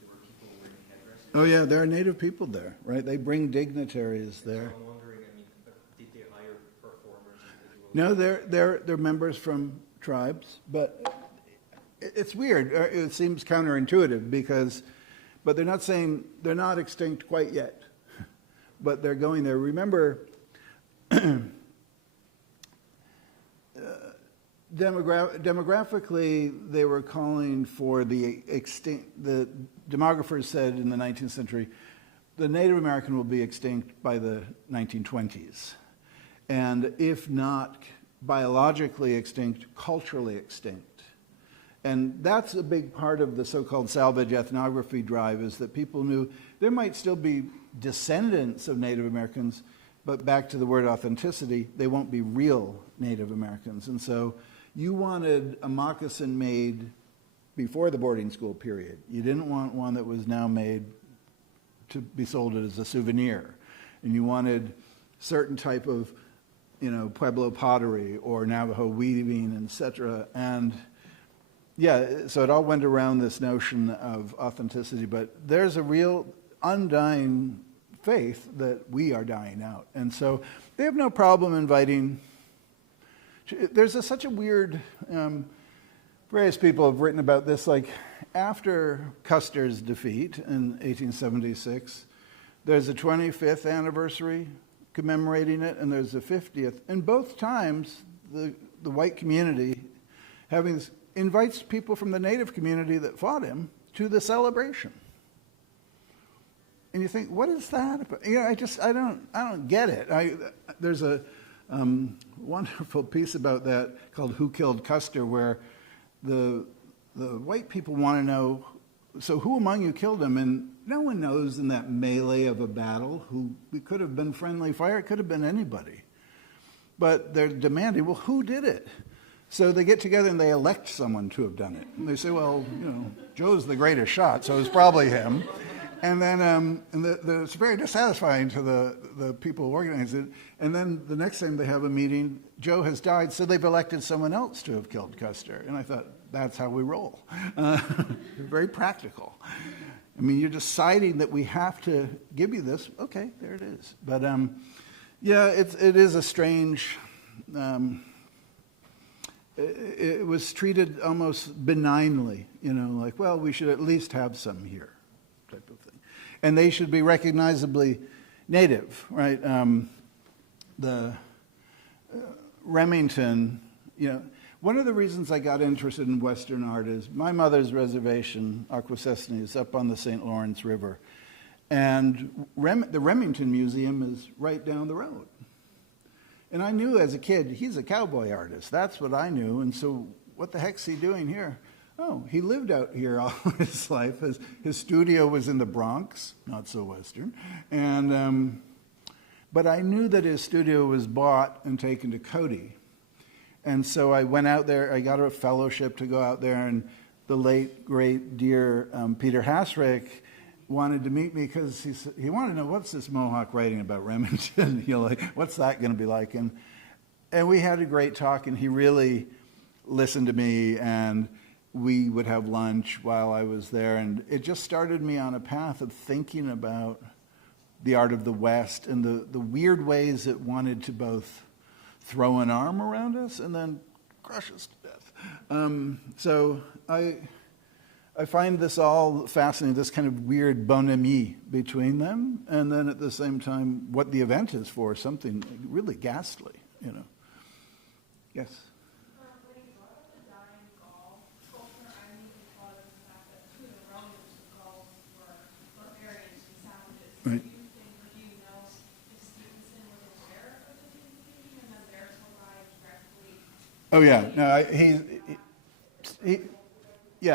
there were people wearing headdresses. Oh yeah, there are Native people there, right? They bring dignitaries there. So I'm wondering, I mean, did they hire performers? No, they're members from tribes, but it's weird. It seems counterintuitive but they're not saying they're not extinct quite yet, but they're going there. Remember, Demographically, they were calling for the demographers said in the 19th century, the Native American will be extinct by the 1920s. And if not biologically extinct, culturally extinct. And that's a big part of the so-called salvage ethnography drive, is that people knew there might still be descendants of Native Americans, but back to the word authenticity, they won't be real Native Americans. And so you wanted a moccasin made before the boarding school period. You didn't want one that was now made to be sold as a souvenir. And you wanted certain type of, Pueblo pottery or Navajo weaving, etc. And yeah, so it all went around this notion of authenticity, but there's a real undying faith that we are dying out. And so they have no problem inviting. There's such a weird, various people have written about this, like after Custer's defeat in 1876, there's a 25th anniversary commemorating it, and there's a 50th. And both times, the white community invites people from the Native community that fought him to the celebration. And you think, what is that about? I don't get it. There's a wonderful piece about that called "Who Killed Custer," where the white people want to know, so who among you killed him? And no one knows in that melee of a battle who. It could have been friendly fire. It could have been anybody. But they're demanding, well, who did it? So they get together and they elect someone to have done it. And they say, well, Joe's the greatest shot, so it's probably him. And then it's very dissatisfying to the people who organize it. And then the next time they have a meeting, Joe has died, so they've elected someone else to have killed Custer. And I thought, that's how we roll. Very practical. I mean, you're deciding that we have to give you this. Okay, there it is. But yeah, it is a strange. It was treated almost benignly, like, well, we should at least have some here, type of thing. And they should be recognizably Native, right? The Remington, one of the reasons I got interested in Western art is my mother's reservation, Akwesasne, is up on the St. Lawrence River. And the Remington Museum is right down the road. And I knew as a kid, he's a cowboy artist. That's what I knew. And so what the heck's he doing here? Oh, he lived out here all his life. His studio was in the Bronx, not so Western. And but I knew that his studio was bought and taken to Cody. And so I went out there. I got a fellowship to go out there. And the late, great, dear Peter Hasrick wanted to meet me because he wanted to know, what's this Mohawk writing about Remington? What's that going to be like? And we had a great talk, and he really listened to me, and we would have lunch while I was there. And it just started me on a path of thinking about the art of the West and the weird ways it wanted to both throw an arm around us and then crush us to death. So I find this all fascinating, this kind of weird bonhomie between them, and then at the same time, what the event is for, something really ghastly, Yes? When you brought up the dying Gaul culture, I immediately thought of the fact that to the Romans, the Gauls were barbarians and savages. Right. Do you know if Stevenson was aware of the confusion and that theirs were lied directly? Oh, yeah. No,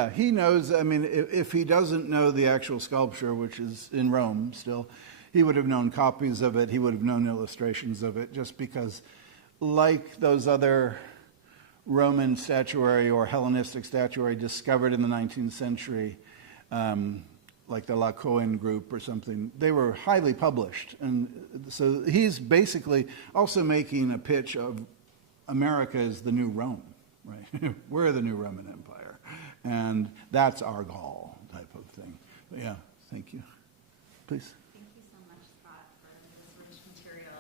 he knows. I mean, if he doesn't know the actual sculpture, which is in Rome still, he would have known copies of it. He would have known illustrations of it, just because, like those other Roman statuary or Hellenistic statuary discovered in the 19th century, like the Lacoin group or something, they were highly published. And so he's basically also making a pitch of America as the new Rome, right? We're the new Roman Empire. And that's our Gaul type of thing. But yeah, thank you. Please. Thank you so much, Scott, for this rich material.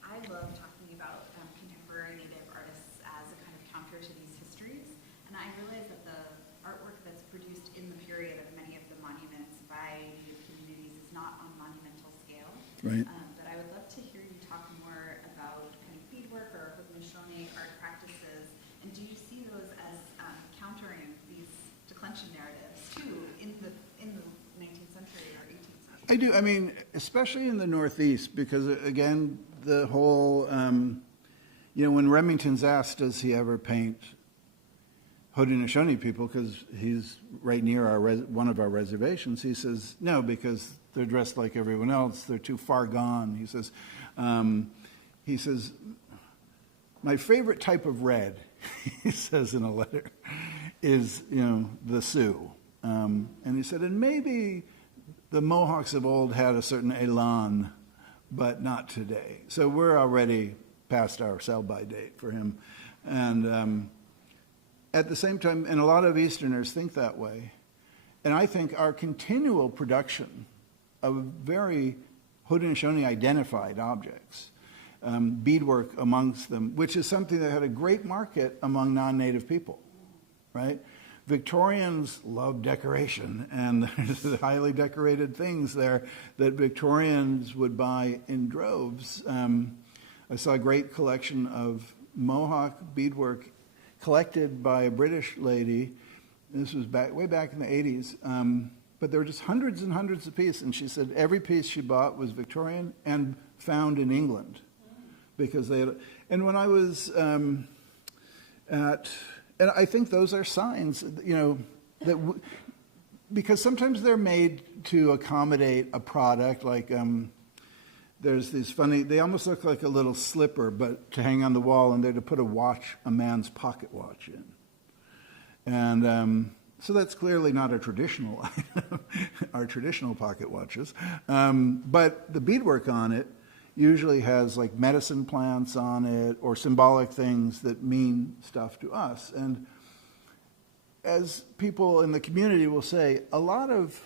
I love talking about contemporary Native artists as a kind of counter to these histories. And I realize that the artwork that's produced in the period of many of the monuments by Native communities is not on monumental scale. Right. But I would love to hear you talk more about kind of beadwork or Haudenosaunee art practices. And do you I do. I mean, especially in the Northeast, because again, the whole, when Remington's asked, does he ever paint Haudenosaunee people, because he's right near one of our reservations, he says, no, because they're dressed like everyone else. They're too far gone. He says, my favorite type of red, he says in a letter, is, the Sioux. And he said, and maybe the Mohawks of old had a certain elan, but not today. So we're already past our sell-by date for him. And at the same time, and a lot of Easterners think that way. And I think our continual production of very Haudenosaunee identified objects, beadwork amongst them, which is something that had a great market among non-native people, right? Victorians love decoration, and there's highly decorated things there that Victorians would buy in droves. I saw a great collection of Mohawk beadwork collected by a British lady. This was way back in the 80s. But there were just hundreds and hundreds of pieces, and she said every piece she bought was Victorian and found in England, because they had. And when I was and I think those are signs, that because sometimes they're made to accommodate a product, like there's these funny, they almost look like a little slipper, but to hang on the wall, and they're to put a man's pocket watch in. And so that's clearly not a traditional item, our traditional pocket watches. But the beadwork on it usually has like medicine plants on it or symbolic things that mean stuff to us. And as people in the community will say, a lot of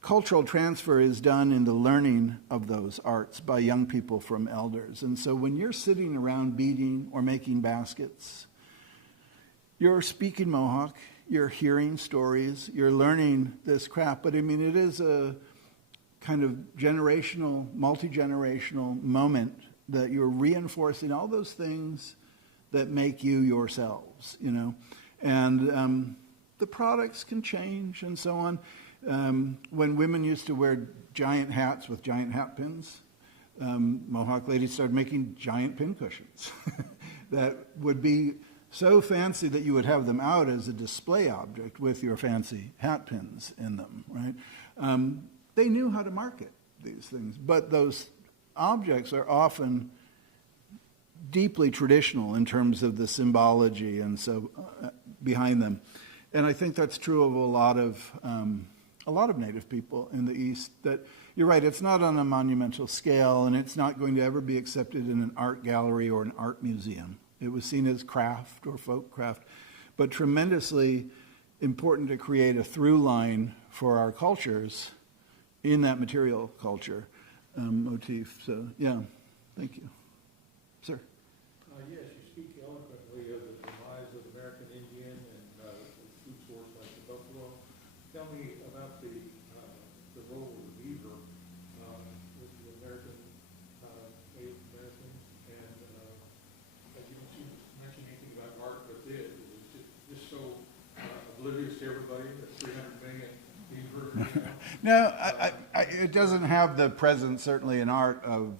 cultural transfer is done in the learning of those arts by young people from elders. And so when you're sitting around beading or making baskets, you're speaking Mohawk, you're hearing stories, you're learning this craft. But I mean, it is a kind of generational, multi-generational moment that you're reinforcing all those things that make you yourselves, And the products can change and so on. When women used to wear giant hats with giant hat pins, Mohawk ladies started making giant pin cushions that would be so fancy that you would have them out as a display object with your fancy hat pins in them, right? They knew how to market these things, but those objects are often deeply traditional in terms of the symbology and so behind them. And I think that's true of a lot of Native people in the East. That you're right, it's not on a monumental scale, and it's not going to ever be accepted in an art gallery or an art museum. It was seen as craft or folk craft, but tremendously important to create a through line for our cultures in that material culture motif. So, yeah, thank you. Sir? Yes, you speak eloquently of the demise of the American Indian and the food source like the buffalo. Tell me about the role of the beaver with the American Native Americans, and you don't mention anything about art with it. Is it just so oblivious to everybody that 300 million beaver? No, it doesn't have the presence, certainly, in art of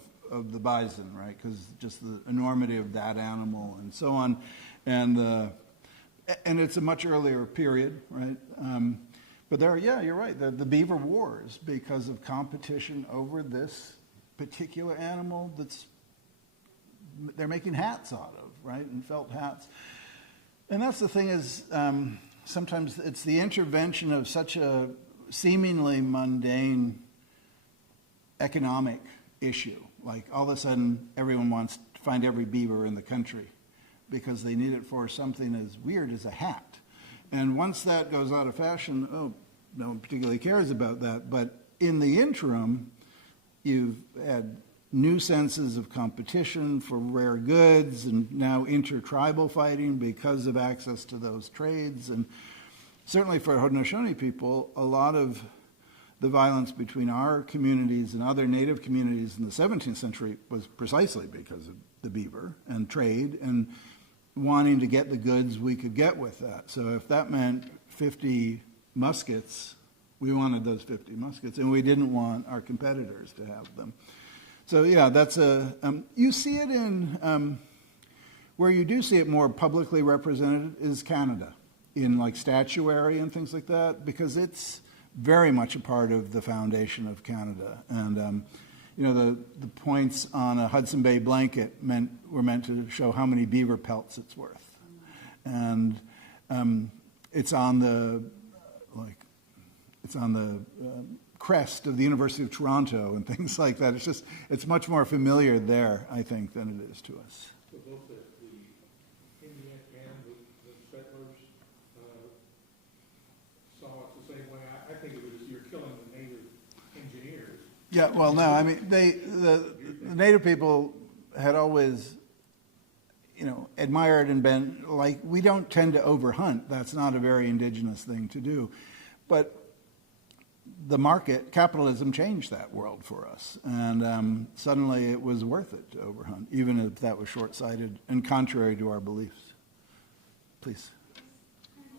the bison, right? Because just the enormity of that animal and so on, and it's a much earlier period, right? But you're right. The beaver wars, because of competition over this particular animal they're making hats out of, right? And felt hats. And that's the thing is, sometimes it's the intervention of such a seemingly mundane economic issue. Like all of a sudden, everyone wants to find every beaver in the country because they need it for something as weird as a hat. And once that goes out of fashion, no one particularly cares about that. But in the interim, you've had new senses of competition for rare goods and now intertribal fighting because of access to those trades. And certainly for Haudenosaunee people, a lot of the violence between our communities and other Native communities in the 17th century was precisely because of the beaver and trade and wanting to get the goods we could get with that. So if that meant 50 muskets We wanted those 50 muskets, and we didn't want our competitors to have them. So yeah, that's you see it in, where you do see it more publicly represented is Canada, in like statuary and things like that, because it's very much a part of the foundation of Canada. And the points on a Hudson Bay blanket were meant to show how many beaver pelts it's worth. And it's on the crest of the University of Toronto and things like that. It's much more familiar there, I think, than it is to us. So both the Indian and the settlers saw it the same way. I think of it as you're killing the native engineers. Yeah, well, no, I mean, the native people had always, admired and been like, we don't tend to overhunt. That's not a very indigenous thing to do. But the market, capitalism changed that world for us. And suddenly it was worth it to overhunt, even if that was short-sighted and contrary to our beliefs. Please.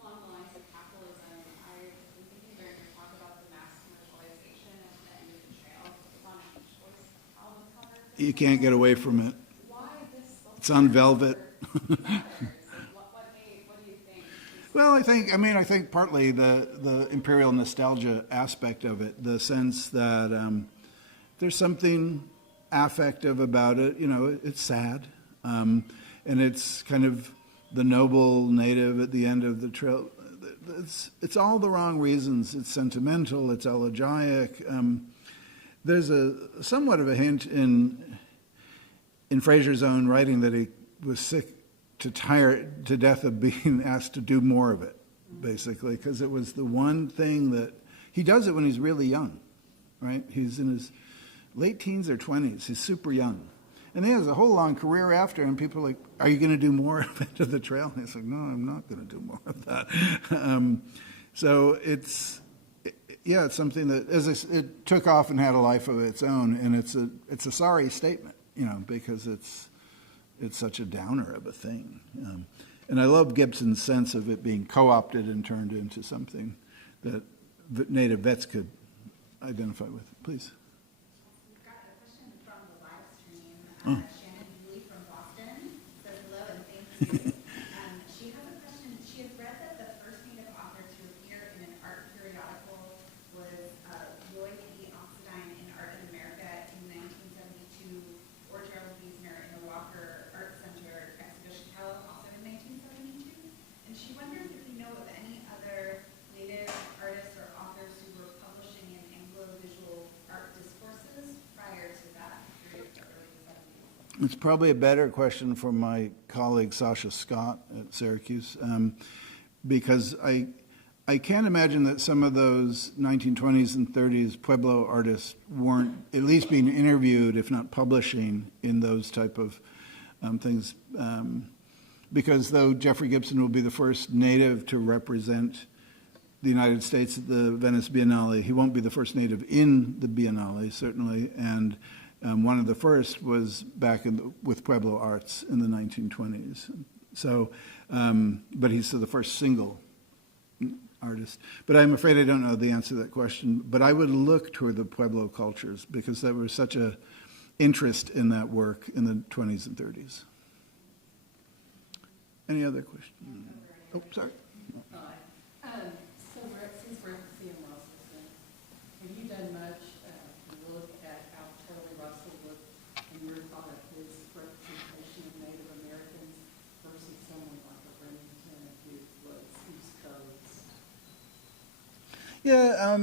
Along the lines of capitalism, I've been thinking during your talk about the mass commercialization and the end of the trail. It's on a choice album cover. You can't get away from it. Why this? It's on velvet. What do you think? Well, I think partly the imperial nostalgia aspect of it, the sense that there's something affective about it. It's sad, and it's kind of the noble native at the end of the trail. It's all the wrong reasons. It's sentimental. It's elegiac. There's somewhat of a hint in Fraser's own writing that he was sick to death of being asked to do more of it, basically, because it was the one thing that he does it when he's really young, right? He's in his late teens or 20s. He's super young. And he has a whole long career after, and people are like, are you going to do more of End of the Trail? And he's like, no, I'm not going to do more of that. So it's something that it took off and had a life of its own, and it's a sorry statement, because it's such a downer of a thing. And I love Gibson's sense of it being co-opted and turned into something that native vets could identify with. Please. We've got a question from the live stream. Shannon Dooley from Boston says hello and thank you. She has a question. She has read that the first native author to appear in an art periodical was Lloyd E. Oxidine in Art in America in 1972, or Gerald Wiesner in the Walker Art Center exhibition catalog also in 1972. And she wonders if you know of any other native artists or authors who were publishing in Anglo-visual art discourses prior to that period, the early 70s. It's probably a better question for my colleague Sasha Scott at Syracuse, because I can't imagine that some of those 1920s and 30s Pueblo artists weren't at least being interviewed, if not publishing, in those type of things. Because though Jeffrey Gibson will be the first native to represent the United States at the Venice Biennale, he won't be the first native in the Biennale, certainly, and one of the first was back with Pueblo Arts in the 1920s. So, but he's the first single artist. But I'm afraid I don't know the answer to that question. But I would look toward the Pueblo cultures because there was such a interest in that work in the 20s and 30s. Any other questions? Oh, sorry. Since we're seeing Russellson, have you done much to look at how Charlie Russell looked and your thought of his representation of Native Americans versus someone like a Remington who was East Coast? Yeah,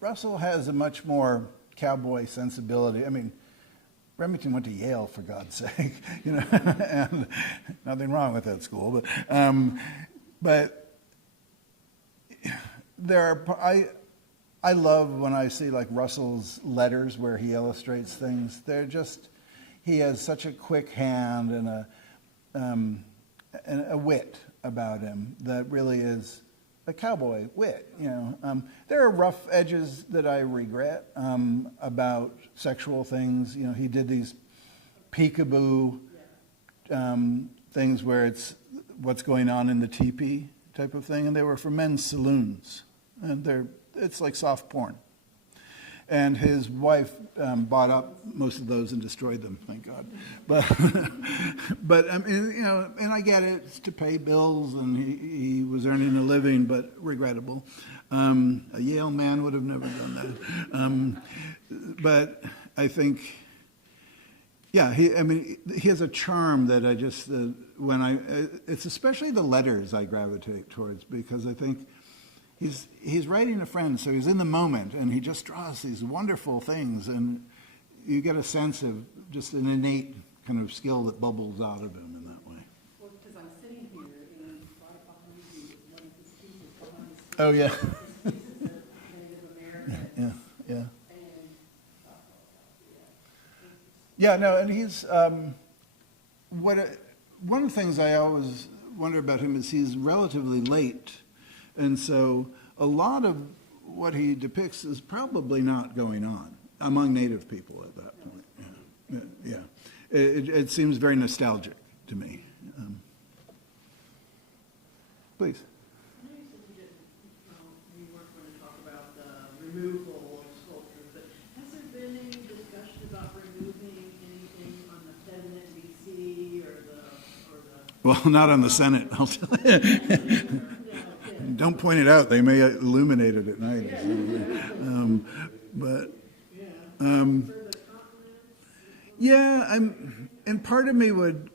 Russell has a much more cowboy sensibility. Remington went to Yale, for God's sake, and nothing wrong with that school. But I love when I see like Russell's letters where he illustrates things. He has such a quick hand and a wit about him that really is a cowboy wit. There are rough edges that I regret about sexual things. He did these peekaboo things where it's what's going on in the teepee type of thing, and they were for men's saloons, and they're it's like soft porn. And his wife bought up most of those and destroyed them, thank God. But I mean, you know, and I get it, it's to pay bills, and he was earning a living, but regrettable. A Yale man would have never done that. But I think, yeah, he has a charm that I just, it's especially the letters I gravitate towards, because I think he's writing a friend, so he's in the moment, and he just draws these wonderful things, and you get a sense of just an innate kind of skill that bubbles out of him in that way. Well, because I'm sitting here and right behind you is one of his pieces behind the Oh, yeah. his pieces of Native American. Yeah. And, Yeah, no, and he's, one of the things I always wonder about him is he's relatively late. And so a lot of what he depicts is probably not going on among Native people at that point. Yeah. It seems very nostalgic to me. Please. I know you said you didn't, you weren't going to talk about the removal of sculptures, but has there been any discussion about removing anything on the President BC or the? Well, not on the Senate, I'll tell you. Don't point it out. They may illuminate it at night. Yeah, and part of me would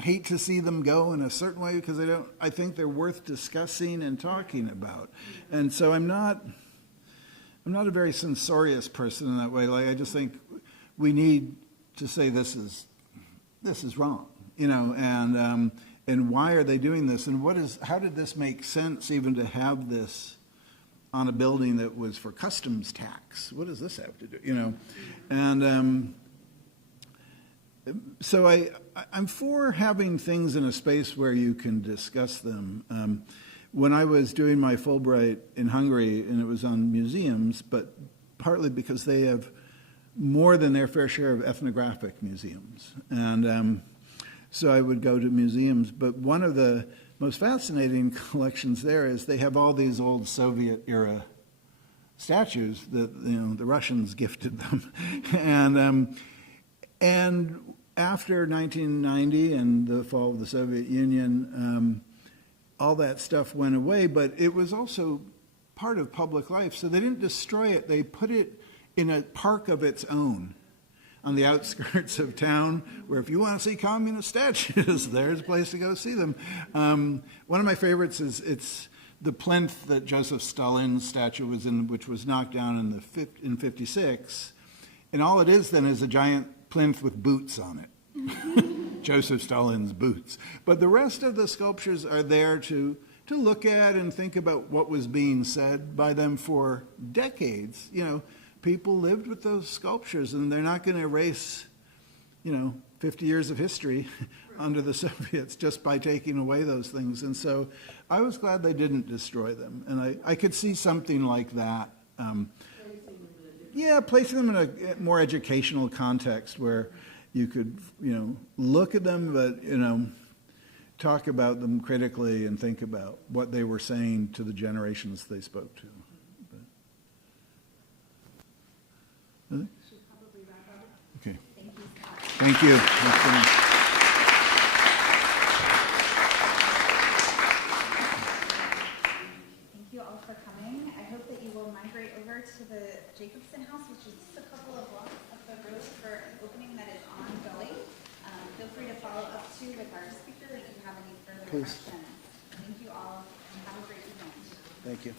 hate to see them go in a certain way, because I think they're worth discussing and talking about. And so I'm not a very censorious person in that way. Like, I just think we need to say this is wrong, you know, and why are they doing this, and how did this make sense even to have this on a building that was for customs tax? What does this have to do, you know? And so I'm for having things in a space where you can discuss them. When I was doing my Fulbright in Hungary, and it was on museums, but partly because they have more than their fair share of ethnographic museums. And so I would go to museums, but one of the most fascinating collections there is they have all these old Soviet-era statues that, you know, the Russians gifted them. And after 1990 and the fall of the Soviet Union, all that stuff went away, but it was also part of public life, so they didn't destroy it. They put it in a park of its own on the outskirts of town, where if you want to see communist statues, there's a place to go see them. One of my favorites is it's the plinth that Joseph Stalin's statue was in, which was knocked down in 56, and all it is then is a giant plinth with boots on it, Joseph Stalin's boots. But the rest of the sculptures are there to look at and think about what was being said by them for decades. You know, people lived with those sculptures, and they're not going to erase, 50 years of history under the Soviets just by taking away those things. And so I was glad they didn't destroy them. And I could see something like that. Placing them in a more educational context where you could, look at them, but, talk about them critically and think about what they were saying to the generations they spoke to. Okay. Thank you. Thank you all for coming. I hope that you will migrate over to the Jacobson House, which is just a couple of blocks up the road, for an opening that is ongoing. Feel free to follow up too with our speaker if you have any further questions. Thank you all, and have a great evening. Thank you.